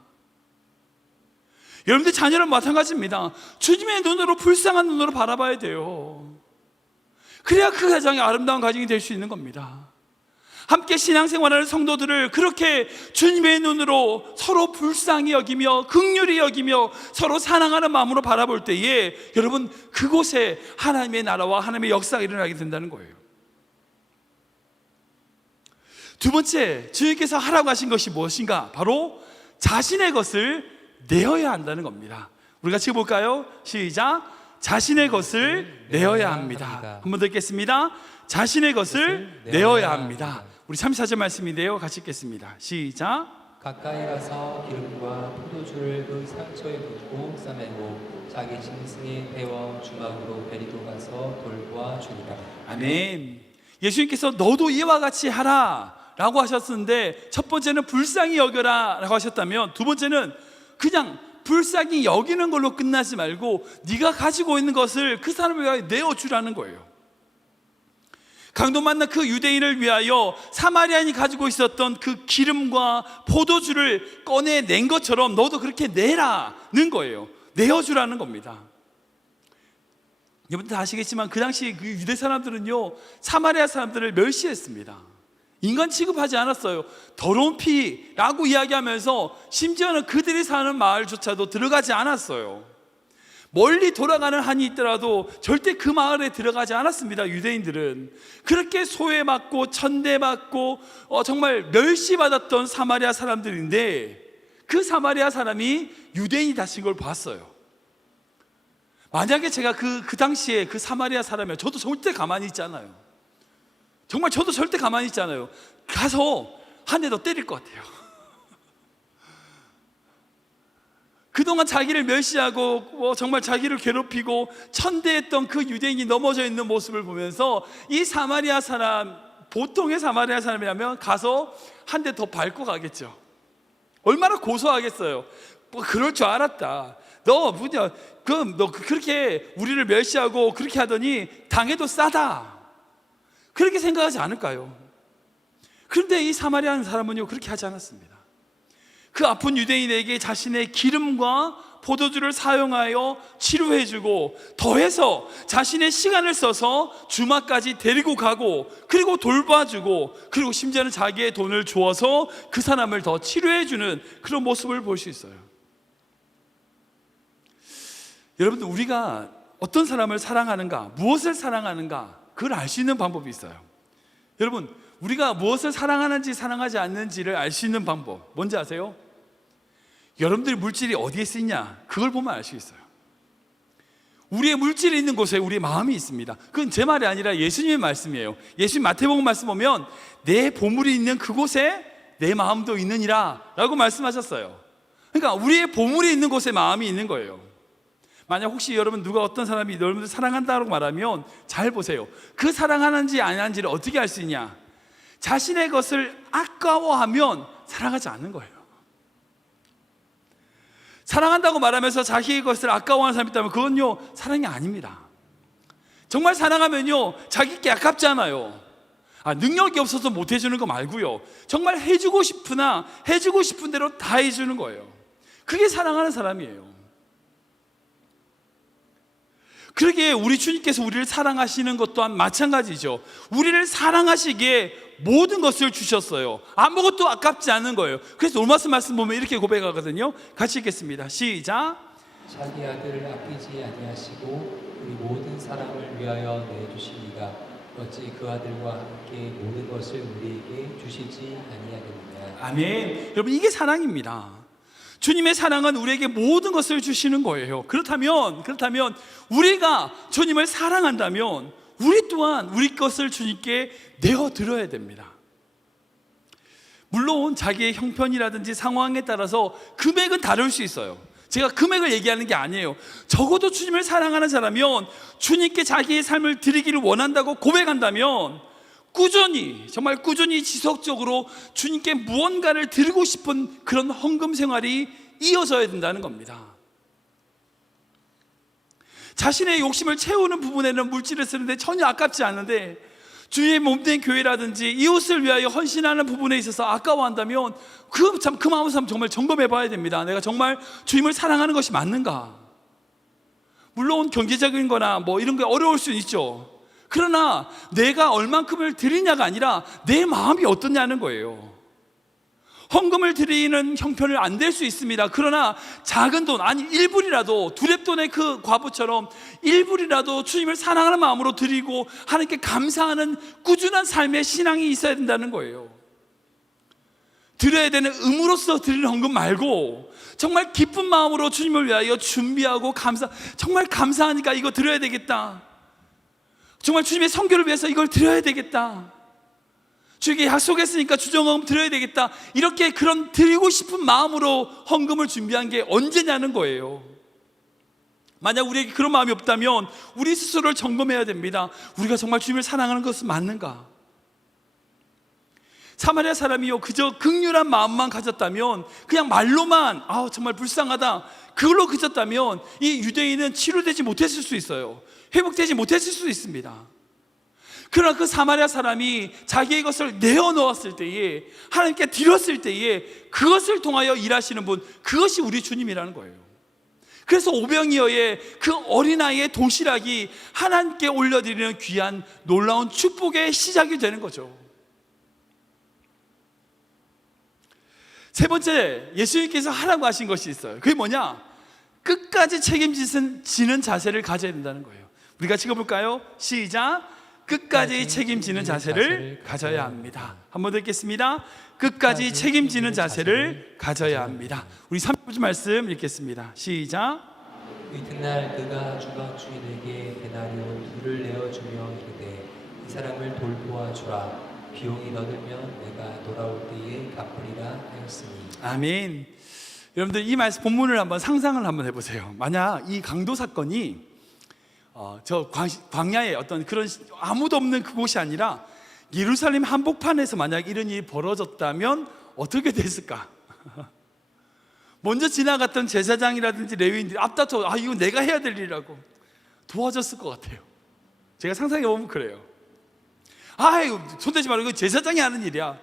여러분들 자녀는 마찬가지입니다. 주님의 눈으로, 불쌍한 눈으로 바라봐야 돼요. 그래야 그 가정이 아름다운 가정이 될 수 있는 겁니다. 함께 신앙생활하는 성도들을 그렇게 주님의 눈으로 서로 불쌍히 여기며 긍휼히 여기며 서로 사랑하는 마음으로 바라볼 때에 여러분, 그곳에 하나님의 나라와 하나님의 역사가 일어나게 된다는 거예요. 두 번째, 주님께서 하라고 하신 것이 무엇인가? 바로 자신의 것을 내어야 한다는 겁니다. 우리 같이 볼까요? 시작. 자신의 것을 내어야 합니다. 한 번 더 읽겠습니다. 자신의 것을 내어야 합니다. 우리 34절 말씀인데요, 같이 읽겠습니다. 시작. 가까이 가서 기름과 포도주를 그 상처에 붓고 싸매고 자기 짐승의 배와 주막으로 베리도 가서 돌보아 주리라. 아멘. 예수님께서 너도 이와 같이 하라 라고 하셨는데, 첫 번째는 불쌍히 여겨라 라고 하셨다면, 두 번째는 그냥 불쌍히 여기는 걸로 끝나지 말고 네가 가지고 있는 것을 그 사람을 위하여 내어주라는 거예요. 강도 만난 그 유대인을 위하여 사마리아인이 가지고 있었던 그 기름과 포도주를 꺼내낸 것처럼 너도 그렇게 내라는 거예요. 내어주라는 겁니다. 여러분들 다 아시겠지만 그 당시 그 유대 사람들은요, 사마리아 사람들을 멸시했습니다. 인간 취급하지 않았어요. 더러운 피라고 이야기하면서 심지어는 그들이 사는 마을조차도 들어가지 않았어요. 멀리 돌아가는 한이 있더라도 절대 그 마을에 들어가지 않았습니다. 유대인들은 그렇게 소외받고 천대받고 정말 멸시받았던 사마리아 사람들인데, 그 사마리아 사람이 유대인이 다친 걸 봤어요. 만약에 제가 그 당시에 그 사마리아 사람이면 저도 절대 가만히 있지 않아요. 정말 저도 절대 가만히 있지 않아요. 가서 한 대 더 때릴 것 같아요. 그동안 자기를 멸시하고 정말 자기를 괴롭히고 천대했던 그 유대인이 넘어져 있는 모습을 보면서 이 사마리아 사람, 보통의 사마리아 사람이라면 가서 한 대 더 밟고 가겠죠. 얼마나 고소하겠어요. 뭐 그럴 줄 알았다. 너 그렇게 우리를 멸시하고 그렇게 하더니 당해도 싸다. 그렇게 생각하지 않을까요? 그런데 이 사마리아 사람은요, 그렇게 하지 않았습니다. 그 아픈 유대인에게 자신의 기름과 포도주를 사용하여 치료해주고, 더해서 자신의 시간을 써서 주막까지 데리고 가고, 그리고 돌봐주고, 그리고 심지어는 자기의 돈을 주어서 그 사람을 더 치료해주는 그런 모습을 볼 수 있어요. 여러분들, 우리가 어떤 사람을 사랑하는가, 무엇을 사랑하는가, 그걸 알 수 있는 방법이 있어요. 여러분, 우리가 무엇을 사랑하는지 사랑하지 않는지를 알 수 있는 방법 뭔지 아세요? 여러분들의 물질이 어디에 쓰이냐, 그걸 보면 알 수 있어요. 우리의 물질이 있는 곳에 우리의 마음이 있습니다. 그건 제 말이 아니라 예수님의 말씀이에요. 예수님 마태복음 말씀 보면 내 보물이 있는 그곳에 내 마음도 있느니라 라고 말씀하셨어요. 그러니까 우리의 보물이 있는 곳에 마음이 있는 거예요. 만약 혹시 여러분 누가 어떤 사람이 여러분들 사랑한다고 말하면 잘 보세요. 그 사랑하는지 안 하는지를 어떻게 알 수 있냐? 자신의 것을 아까워하면 사랑하지 않는 거예요. 사랑한다고 말하면서 자기의 것을 아까워하는 사람이 있다면 그건요, 사랑이 아닙니다. 정말 사랑하면요, 자기 게 아깝지 않아요. 능력이 없어서 못 해주는 거 말고요, 정말 해주고 싶으나 해주고 싶은 대로 다 해주는 거예요. 그게 사랑하는 사람이에요. 그러기에 우리 주님께서 우리를 사랑하시는 것 또한 마찬가지죠. 우리를 사랑하시기에 모든 것을 주셨어요. 아무것도 아깝지 않은 거예요. 그래서 로마서 말씀 보면 이렇게 고백하거든요. 같이 읽겠습니다. 시작. 자기 아들을 아끼지 아니하시고 우리 모든 사람을 위하여 내주시니가 어찌 그 아들과 함께 모든 것을 우리에게 주시지 아니하겠느냐. 아멘. 여러분, 이게 사랑입니다. 주님의 사랑은 우리에게 모든 것을 주시는 거예요. 그렇다면 우리가 주님을 사랑한다면 우리 또한 우리 것을 주님께 내어드려야 됩니다. 물론 자기의 형편이라든지 상황에 따라서 금액은 다를 수 있어요. 제가 금액을 얘기하는 게 아니에요. 적어도 주님을 사랑하는 사람이면 주님께 자기의 삶을 드리기를 원한다고 고백한다면 정말 꾸준히 지속적으로 주님께 무언가를 드리고 싶은 그런 헌금 생활이 이어져야 된다는 겁니다. 자신의 욕심을 채우는 부분에는 물질을 쓰는데 전혀 아깝지 않은데, 주의 몸된 교회라든지 이웃을 위하여 헌신하는 부분에 있어서 아까워한다면 그 마음을 정말 점검해 봐야 됩니다. 내가 정말 주님을 사랑하는 것이 맞는가? 물론 경제적인 거나 이런 게 어려울 수는 있죠. 그러나 내가 얼만큼을 드리냐가 아니라 내 마음이 어떠냐는 거예요. 헌금을 드리는 형편을 안 될 수 있습니다. 그러나 작은 돈, 아니 1불이라도 두렙돈의 그 과부처럼 1불이라도 주님을 사랑하는 마음으로 드리고 하나님께 감사하는 꾸준한 삶의 신앙이 있어야 된다는 거예요. 드려야 되는 의무로서 드리는 헌금 말고 정말 기쁜 마음으로 주님을 위하여 준비하고 정말 감사하니까 이거 드려야 되겠다, 정말 주님의 선교를 위해서 이걸 드려야 되겠다, 주에게 약속했으니까 주정헌금 드려야 되겠다, 이렇게 그런 드리고 싶은 마음으로 헌금을 준비한 게 언제냐는 거예요. 만약 우리에게 그런 마음이 없다면 우리 스스로를 점검해야 됩니다. 우리가 정말 주님을 사랑하는 것은 맞는가? 사마리아 사람이요, 그저 긍휼한 마음만 가졌다면, 그냥 말로만 정말 불쌍하다, 그걸로 그쳤다면 이 유대인은 치료되지 못했을 수 있어요. 회복되지 못했을 수 있습니다. 그러나 그 사마리아 사람이 자기의 것을 내어놓았을 때에, 하나님께 드렸을 때에 그것을 통하여 일하시는 분, 그것이 우리 주님이라는 거예요. 그래서 오병이어의 그 어린아이의 도시락이 하나님께 올려드리는 귀한 놀라운 축복의 시작이 되는 거죠. 세 번째, 예수님께서 하라고 하신 것이 있어요. 그게 뭐냐? 끝까지 책임지는 자세를 가져야 된다는 거예요. 우리가 읽어볼까요? 시작. 끝까지 책임지는 자세를 가져야 합니다. 한번 더 읽겠습니다. 끝까지 책임지는 자세를 가져야 합니다. 우리 3절 말씀 읽겠습니다. 시작. 이튿날 그가 주방 주인에게 데나리온 2를 내어주며 이르되 이 사람을 돌보아주라. 비용이 얻으면 내가 돌아올 때에 갚으리라 하였으니. 아멘. 여러분들 이 말씀 본문을 한번 상상을 한번 해보세요. 만약 이 강도 사건이 저 광야에 어떤 그런 아무도 없는 그곳이 아니라 예루살렘 한복판에서 만약 이런 일이 벌어졌다면 어떻게 됐을까? 먼저 지나갔던 제사장이라든지 레위인들이 앞다퉈 이거 내가 해야 될 일이라고 도와줬을 것 같아요. 제가 상상해 보면 그래요. 이거 손대지 말고 이거 제사장이 하는 일이야.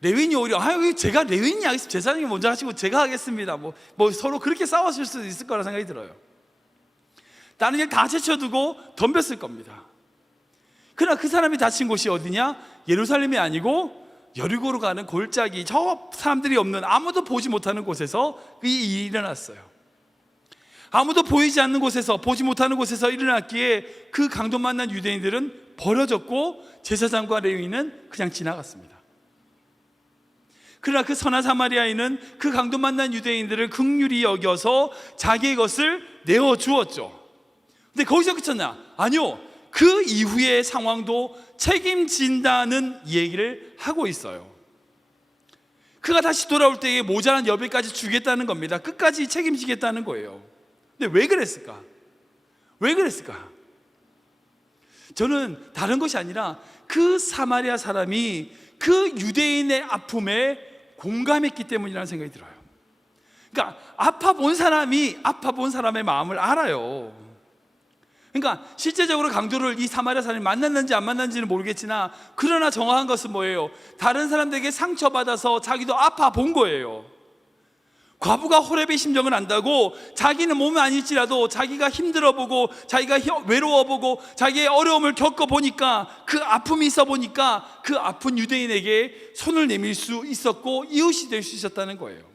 레위인이 오히려 제가 레위인이 하겠습니다. 제사장이 먼저 하시고 제가 하겠습니다. 뭐 서로 그렇게 싸웠을 수도 있을 거라 생각이 들어요. 다른 일 다 제쳐두고 덤볐을 겁니다. 그러나 그 사람이 다친 곳이 어디냐? 예루살렘이 아니고 여리고로 가는 골짜기, 저 사람들이 없는 아무도 보지 못하는 곳에서 이 일이 일어났어요. 아무도 보이지 않는 곳에서, 보지 못하는 곳에서 일어났기에 그 강도 만난 유대인들은 버려졌고 제사장과 레위인은 그냥 지나갔습니다. 그러나 그 선한 사마리아인은 그 강도 만난 유대인들을 긍휼히 여겨서 자기의 것을 내어주었죠. 근데 거기서 그쳤나? 아니요. 그 이후의 상황도 책임진다는 얘기를 하고 있어요. 그가 다시 돌아올 때에 모자란 여배까지 주겠다는 겁니다. 끝까지 책임지겠다는 거예요. 근데 왜 그랬을까? 왜 그랬을까? 저는 다른 것이 아니라 그 사마리아 사람이 그 유대인의 아픔에 공감했기 때문이라는 생각이 들어요. 그러니까 아파 본 사람의 마음을 알아요. 그러니까 실제적으로 강도를 이 사마리아 사람이 만났는지 안 만났는지는 모르겠지만, 그러나 정확한 것은 뭐예요? 다른 사람들에게 상처받아서 자기도 아파 본 거예요. 과부가 호렙의 심정을 안다고 자기는 몸이 아닐지라도 자기가 힘들어보고 자기가 외로워보고 자기의 어려움을 겪어보니까, 그 아픔이 있어보니까 그 아픈 유대인에게 손을 내밀 수 있었고 이웃이 될 수 있었다는 거예요.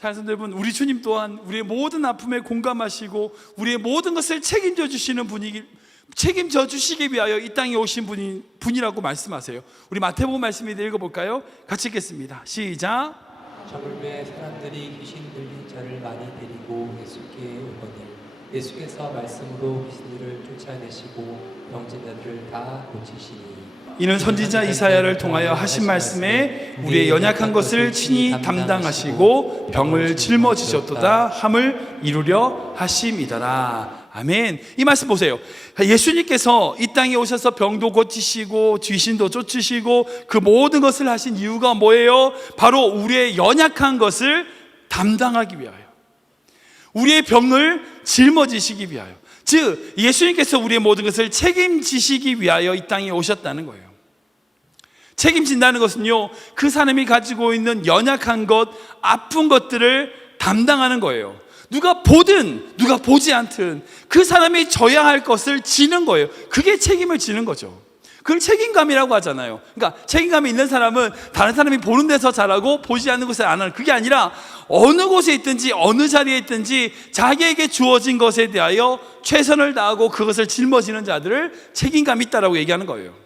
사랑하는 여러분, 우리 주님 또한 우리의 모든 아픔에 공감하시고 우리의 모든 것을 책임져 주시는 책임져 주시기 위하여 이 땅에 오신 분이라고 말씀하세요. 우리 마태복음 말씀 읽어볼까요? 같이 읽겠습니다. 시작. 저물매 사람들이 귀신 들린 자를 많이 데리고 예수께 오거늘 예수께서 말씀으로 귀신들을 쫓아내시고 병진 자들을 다 고치시니 이는 선지자 이사야를 통하여 하신 말씀에 우리의 연약한 것을 친히 담당하시고 병을 짊어지셨도다 함을 이루려 하심이더라. 아멘. 이 말씀 보세요. 예수님께서 이 땅에 오셔서 병도 고치시고 귀신도 쫓으시고 그 모든 것을 하신 이유가 뭐예요? 바로 우리의 연약한 것을 담당하기 위하여, 우리의 병을 짊어지시기 위하여, 즉 예수님께서 우리의 모든 것을 책임지시기 위하여 이 땅에 오셨다는 거예요. 책임진다는 것은요, 그 사람이 가지고 있는 연약한 것, 아픈 것들을 담당하는 거예요. 누가 보든 누가 보지 않든 그 사람이 져야 할 것을 지는 거예요. 그게 책임을 지는 거죠. 그걸 책임감이라고 하잖아요. 그러니까 책임감이 있는 사람은 다른 사람이 보는 데서 잘하고 보지 않는 곳에 안 하는, 그게 아니라 어느 곳에 있든지 어느 자리에 있든지 자기에게 주어진 것에 대하여 최선을 다하고 그것을 짊어지는 자들을 책임감이 있다라고 얘기하는 거예요.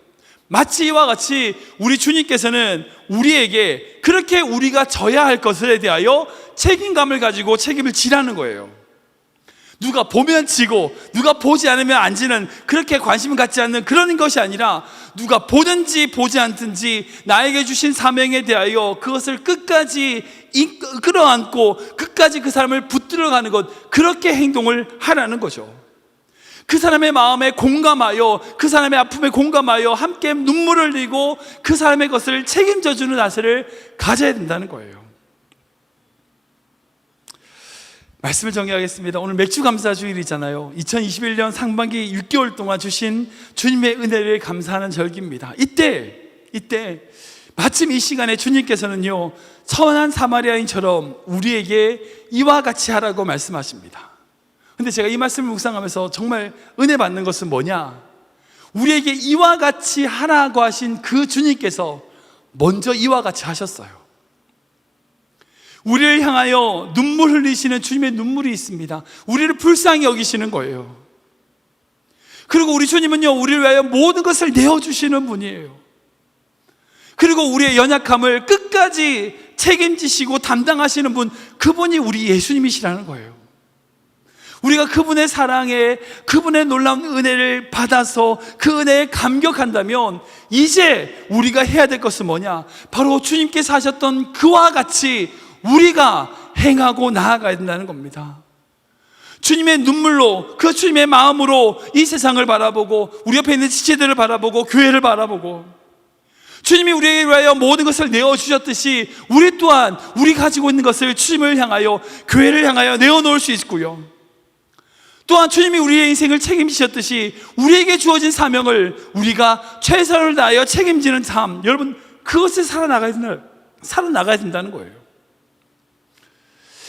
마치 이와 같이 우리 주님께서는 우리에게 그렇게 우리가 져야 할 것에 대하여 책임감을 가지고 책임을 지라는 거예요. 누가 보면 지고 누가 보지 않으면 안 지는, 그렇게 관심을 갖지 않는 그런 것이 아니라, 누가 보든지 보지 않든지 나에게 주신 사명에 대하여 그것을 끝까지 끌어안고 끝까지 그 사람을 붙들어가는 것, 그렇게 행동을 하라는 거죠. 그 사람의 마음에 공감하여, 그 사람의 아픔에 공감하여 함께 눈물을 흘리고 그 사람의 것을 책임져 주는 자세를 가져야 된다는 거예요. 말씀을 정리하겠습니다. 오늘 맥주감사 주일이잖아요. 2021년 상반기 6개월 동안 주신 주님의 은혜를 감사하는 절기입니다. 이때 마침 이 시간에 주님께서는요, 선한 사마리아인처럼 우리에게 이와 같이 하라고 말씀하십니다. 근데 제가 이 말씀을 묵상하면서 정말 은혜 받는 것은 뭐냐? 우리에게 이와 같이 하라고 하신 그 주님께서 먼저 이와 같이 하셨어요. 우리를 향하여 눈물 흘리시는 주님의 눈물이 있습니다. 우리를 불쌍히 여기시는 거예요. 그리고 우리 주님은요, 우리를 위하여 모든 것을 내어주시는 분이에요. 그리고 우리의 연약함을 끝까지 책임지시고 담당하시는 분, 그분이 우리 예수님이시라는 거예요. 우리가 그분의 사랑에, 그분의 놀라운 은혜를 받아서 그 은혜에 감격한다면 이제 우리가 해야 될 것은 뭐냐? 바로 주님께서 하셨던 그와 같이 우리가 행하고 나아가야 된다는 겁니다. 주님의 눈물로, 그 주님의 마음으로 이 세상을 바라보고, 우리 옆에 있는 지체들을 바라보고, 교회를 바라보고, 주님이 우리에게 위하여 모든 것을 내어주셨듯이 우리 또한 우리 가지고 있는 것을 주님을 향하여, 교회를 향하여 내어놓을 수 있고요, 또한 주님이 우리의 인생을 책임지셨듯이 우리에게 주어진 사명을 우리가 최선을 다하여 책임지는 삶, 여러분, 그것을 살아나가야 된다는 거예요.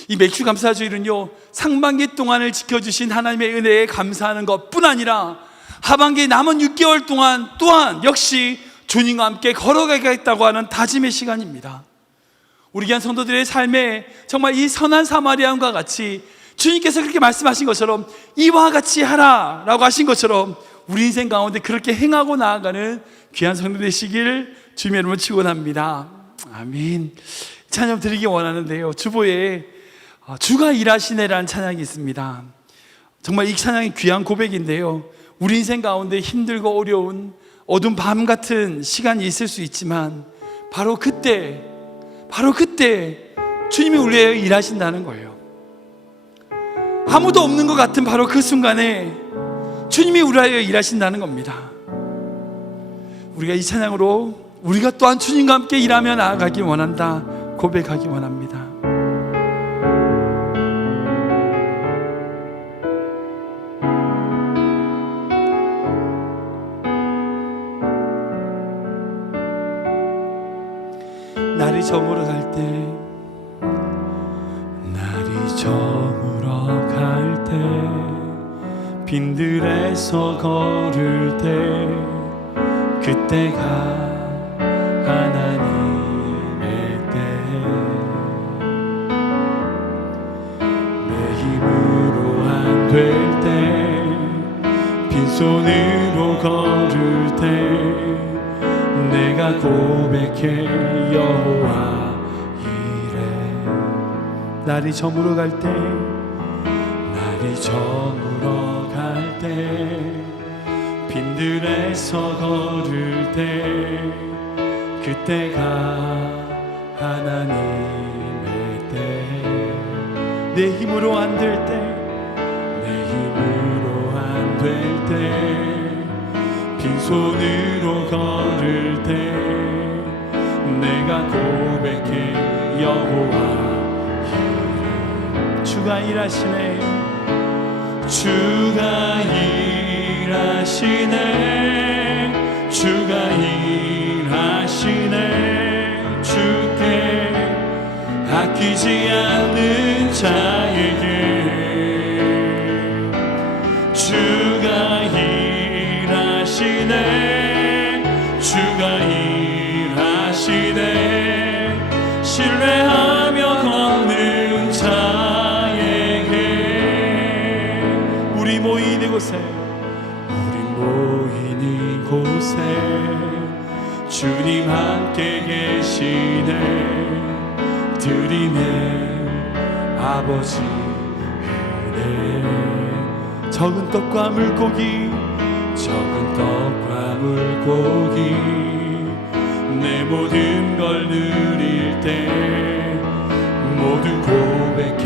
이 맥주감사주일은요, 상반기 동안을 지켜주신 하나님의 은혜에 감사하는 것뿐 아니라 하반기 남은 6개월 동안 또한 역시 주님과 함께 걸어가겠다고 하는 다짐의 시간입니다. 우리 귀한 성도들의 삶에 정말 이 선한 사마리아인과 같이 주님께서 그렇게 말씀하신 것처럼 이와 같이 하라 라고 하신 것처럼 우리 인생 가운데 그렇게 행하고 나아가는 귀한 성도 되시길 주님의 이름으로 축원합니다. 아멘. 찬양 드리기 원하는데요, 주보에 주가 일하시네라는 찬양이 있습니다. 정말 이 찬양이 귀한 고백인데요, 우리 인생 가운데 힘들고 어려운 어두운 밤 같은 시간이 있을 수 있지만 바로 그때 주님이 우리에게 일하신다는 거예요. 아무도 없는 것 같은 바로 그 순간에 주님이 우리를 위하여 일하신다는 겁니다. 우리가 이 찬양으로 우리가 또한 주님과 함께 일하며 나아가기 원한다 고백하기 원합니다. 날이 저물어 갈 때, 날이 저물어 갈 때, 빈들에서 걸을 때, 그때가 하나님의 때, 내 힘으로 안 될 때, 빈손으로 걸을 때, 내가 고백해 여호와 이래. 날이 저물어 갈 때, 날이 저물어 갈 때, 빈들에서 걸을 때, 그때가 하나님의 때, 내 힘으로 안 될 때, 내 힘으로 안 될 때, 빈손으로 걸을 때, 내가 고백해 여호와 이래. 주가 일하시네, 주가 일하시네, 주가 일하시네. 주께 아끼지 않는 자에게 주가 일하시네, 주가 일하시네. 신뢰하며 걷는 자에게 우리 모인 이곳에 주님 함께 계시네. 드리는 아버지 은혜, 적은 떡과 물고기, 적은 떡과 물고기, 내 모든 걸 누릴 때 모두 고백해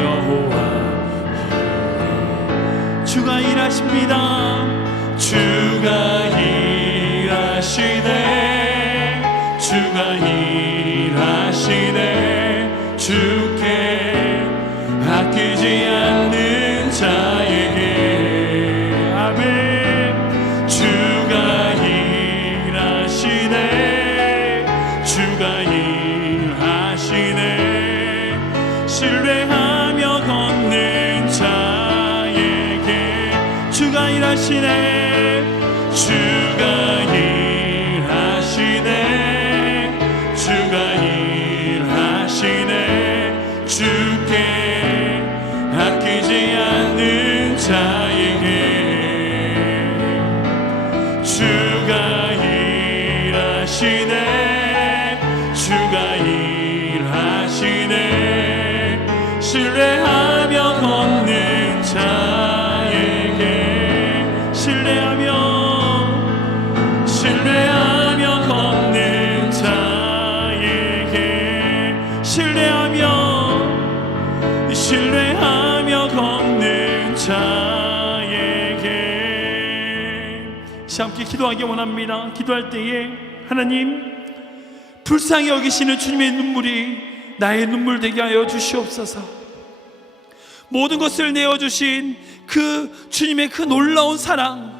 여호와 이래. 주가 일하십니다. 주가 일하시네, 주가 일하시네. 주께 아끼지 않는 자에게 아멘. 주가 일하시네, 신뢰하며 걷는 자에게. 함께 기도하기 원합니다. 기도할 때에 하나님, 불쌍히 여기시는 주님의 눈물이 나의 눈물 되게 하여 주시옵소서. 모든 것을 내어주신 그 주님의 그 놀라운 사랑,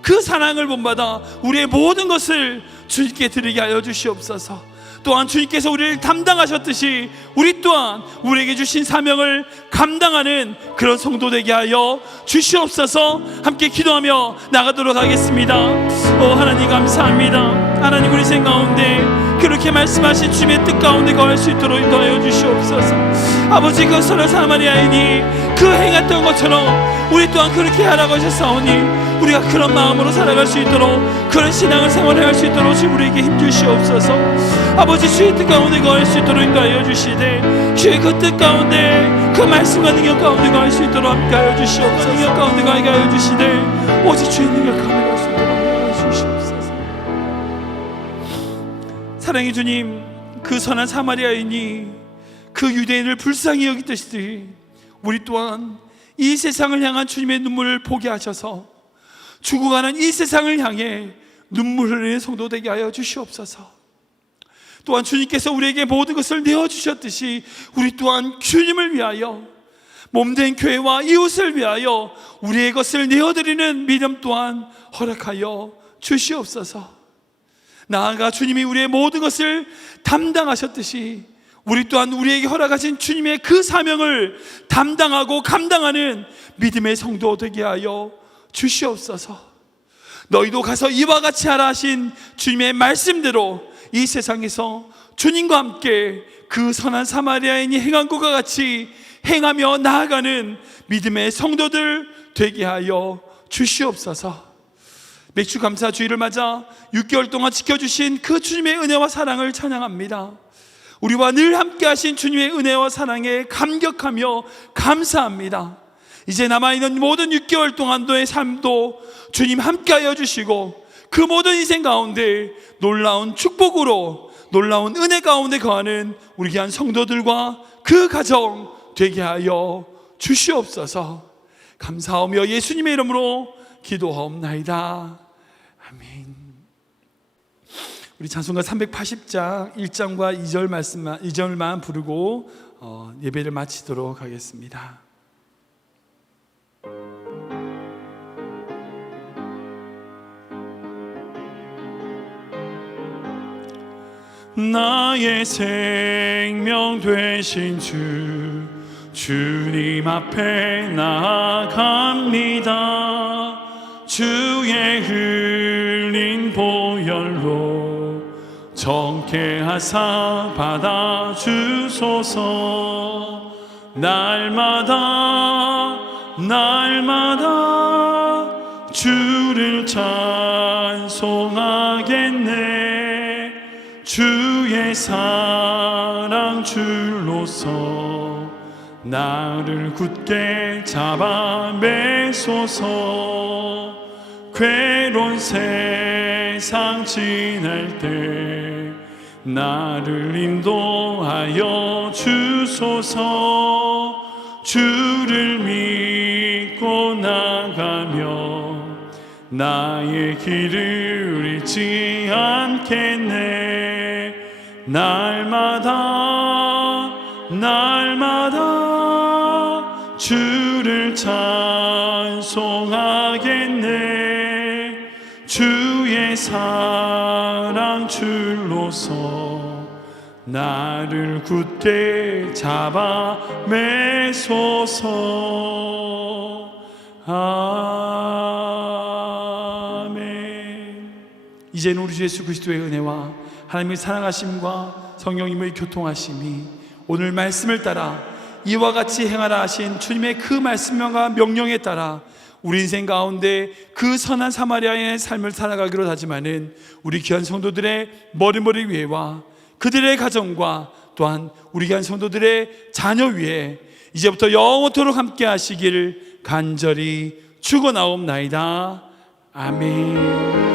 그 사랑을 본받아 우리의 모든 것을 주님께 드리게 하여 주시옵소서. 또한 주님께서 우리를 담당하셨듯이 우리 또한 우리에게 주신 사명을 감당하는 그런 성도 되게 하여 주시옵소서. 함께 기도하며 나가도록 하겠습니다. 하나님 감사합니다. 하나님 우리 생 가운데 그렇게 말씀하신 주님의 뜻 가운데 거할 수 있도록 인도하여 주시옵소서. 아버지, 그 선한 사마리아인이 그 행했던 것처럼 우리 또한 그렇게 하라고 하셨사오니 우리가 그런 마음으로 살아갈 수 있도록, 그런 신앙을 생활할 수 있도록 주님 우리에게 힘주시옵소서. 아버지, 주의 뜻 가운데 거할 수 있도록 인도하여 주시되, 주의 그 뜻 가운데 그 말씀과 능력 가운데 거할 수 있도록 함께하여 주시옵소서. 능력 가운데 거하게 하여 주시되 오직 주의 능력 가운데 거할 수 있도록 하여 주시옵소서. 사랑의 주님, 그 선한 사마리아인이 그 유대인을 불쌍히 여기듯이 우리 또한 이 세상을 향한 주님의 눈물을 보게 하셔서 죽어가는 이 세상을 향해 눈물 흘리는 성도 되게 하여 주시옵소서. 또한 주님께서 우리에게 모든 것을 내어주셨듯이 우리 또한 주님을 위하여, 몸된 교회와 이웃을 위하여 우리의 것을 내어드리는 믿음 또한 허락하여 주시옵소서. 나아가 주님이 우리의 모든 것을 담당하셨듯이 우리 또한 우리에게 허락하신 주님의 그 사명을 담당하고 감당하는 믿음의 성도 되게 하여 주시옵소서. 너희도 가서 이와 같이 하라 하신 주님의 말씀대로 이 세상에서 주님과 함께 그 선한 사마리아인이 행한 것과 같이 행하며 나아가는 믿음의 성도들 되게 하여 주시옵소서. 맥주 감사 주일을 맞아 6개월 동안 지켜주신 그 주님의 은혜와 사랑을 찬양합니다. 우리와 늘 함께 하신 주님의 은혜와 사랑에 감격하며 감사합니다. 이제 남아있는 모든 6개월 동안도의 삶도 주님 함께하여 주시고 그 모든 인생 가운데 놀라운 축복으로, 놀라운 은혜 가운데 거하는 우리 귀한 성도들과 그 가정 되게 하여 주시옵소서. 감사하며 예수님의 이름으로 기도하옵나이다. 아멘. 우리 찬송가 380장 1장과 2절만 부르고 예배를 마치도록 하겠습니다. 나의 생명 되신 주님 앞에 나아갑니다. 주의 흘린 보혈로 정케하사 받아주소서. 날마다 주를 찬송하겠네. 주의 사랑 줄로서 나를 굳게 잡아 매소서. 괴로운 세상 지날 때 나를 인도하여 주소서. 주를 믿고 나가며 나의 길을 잃지 않겠네. 날마다 주를 찬송하겠네. 주의 사랑 줄로서 나를 굳게 잡아 매소서. 아멘. 이제는 우리 주 예수 그리스도의 은혜와 하나님의 사랑하심과 성령님의 교통하심이 오늘 말씀을 따라 이와 같이 행하라 하신 주님의 그 말씀과 명령에 따라 우리 인생 가운데 그 선한 사마리아인의 삶을 살아가기로 다짐하는 우리 귀한 성도들의 머리머리 위에와 그들의 가정과 또한 우리 귀한 성도들의 자녀 위에 이제부터 영원토록 함께 하시기를 간절히 축원하옵나이다. 아멘.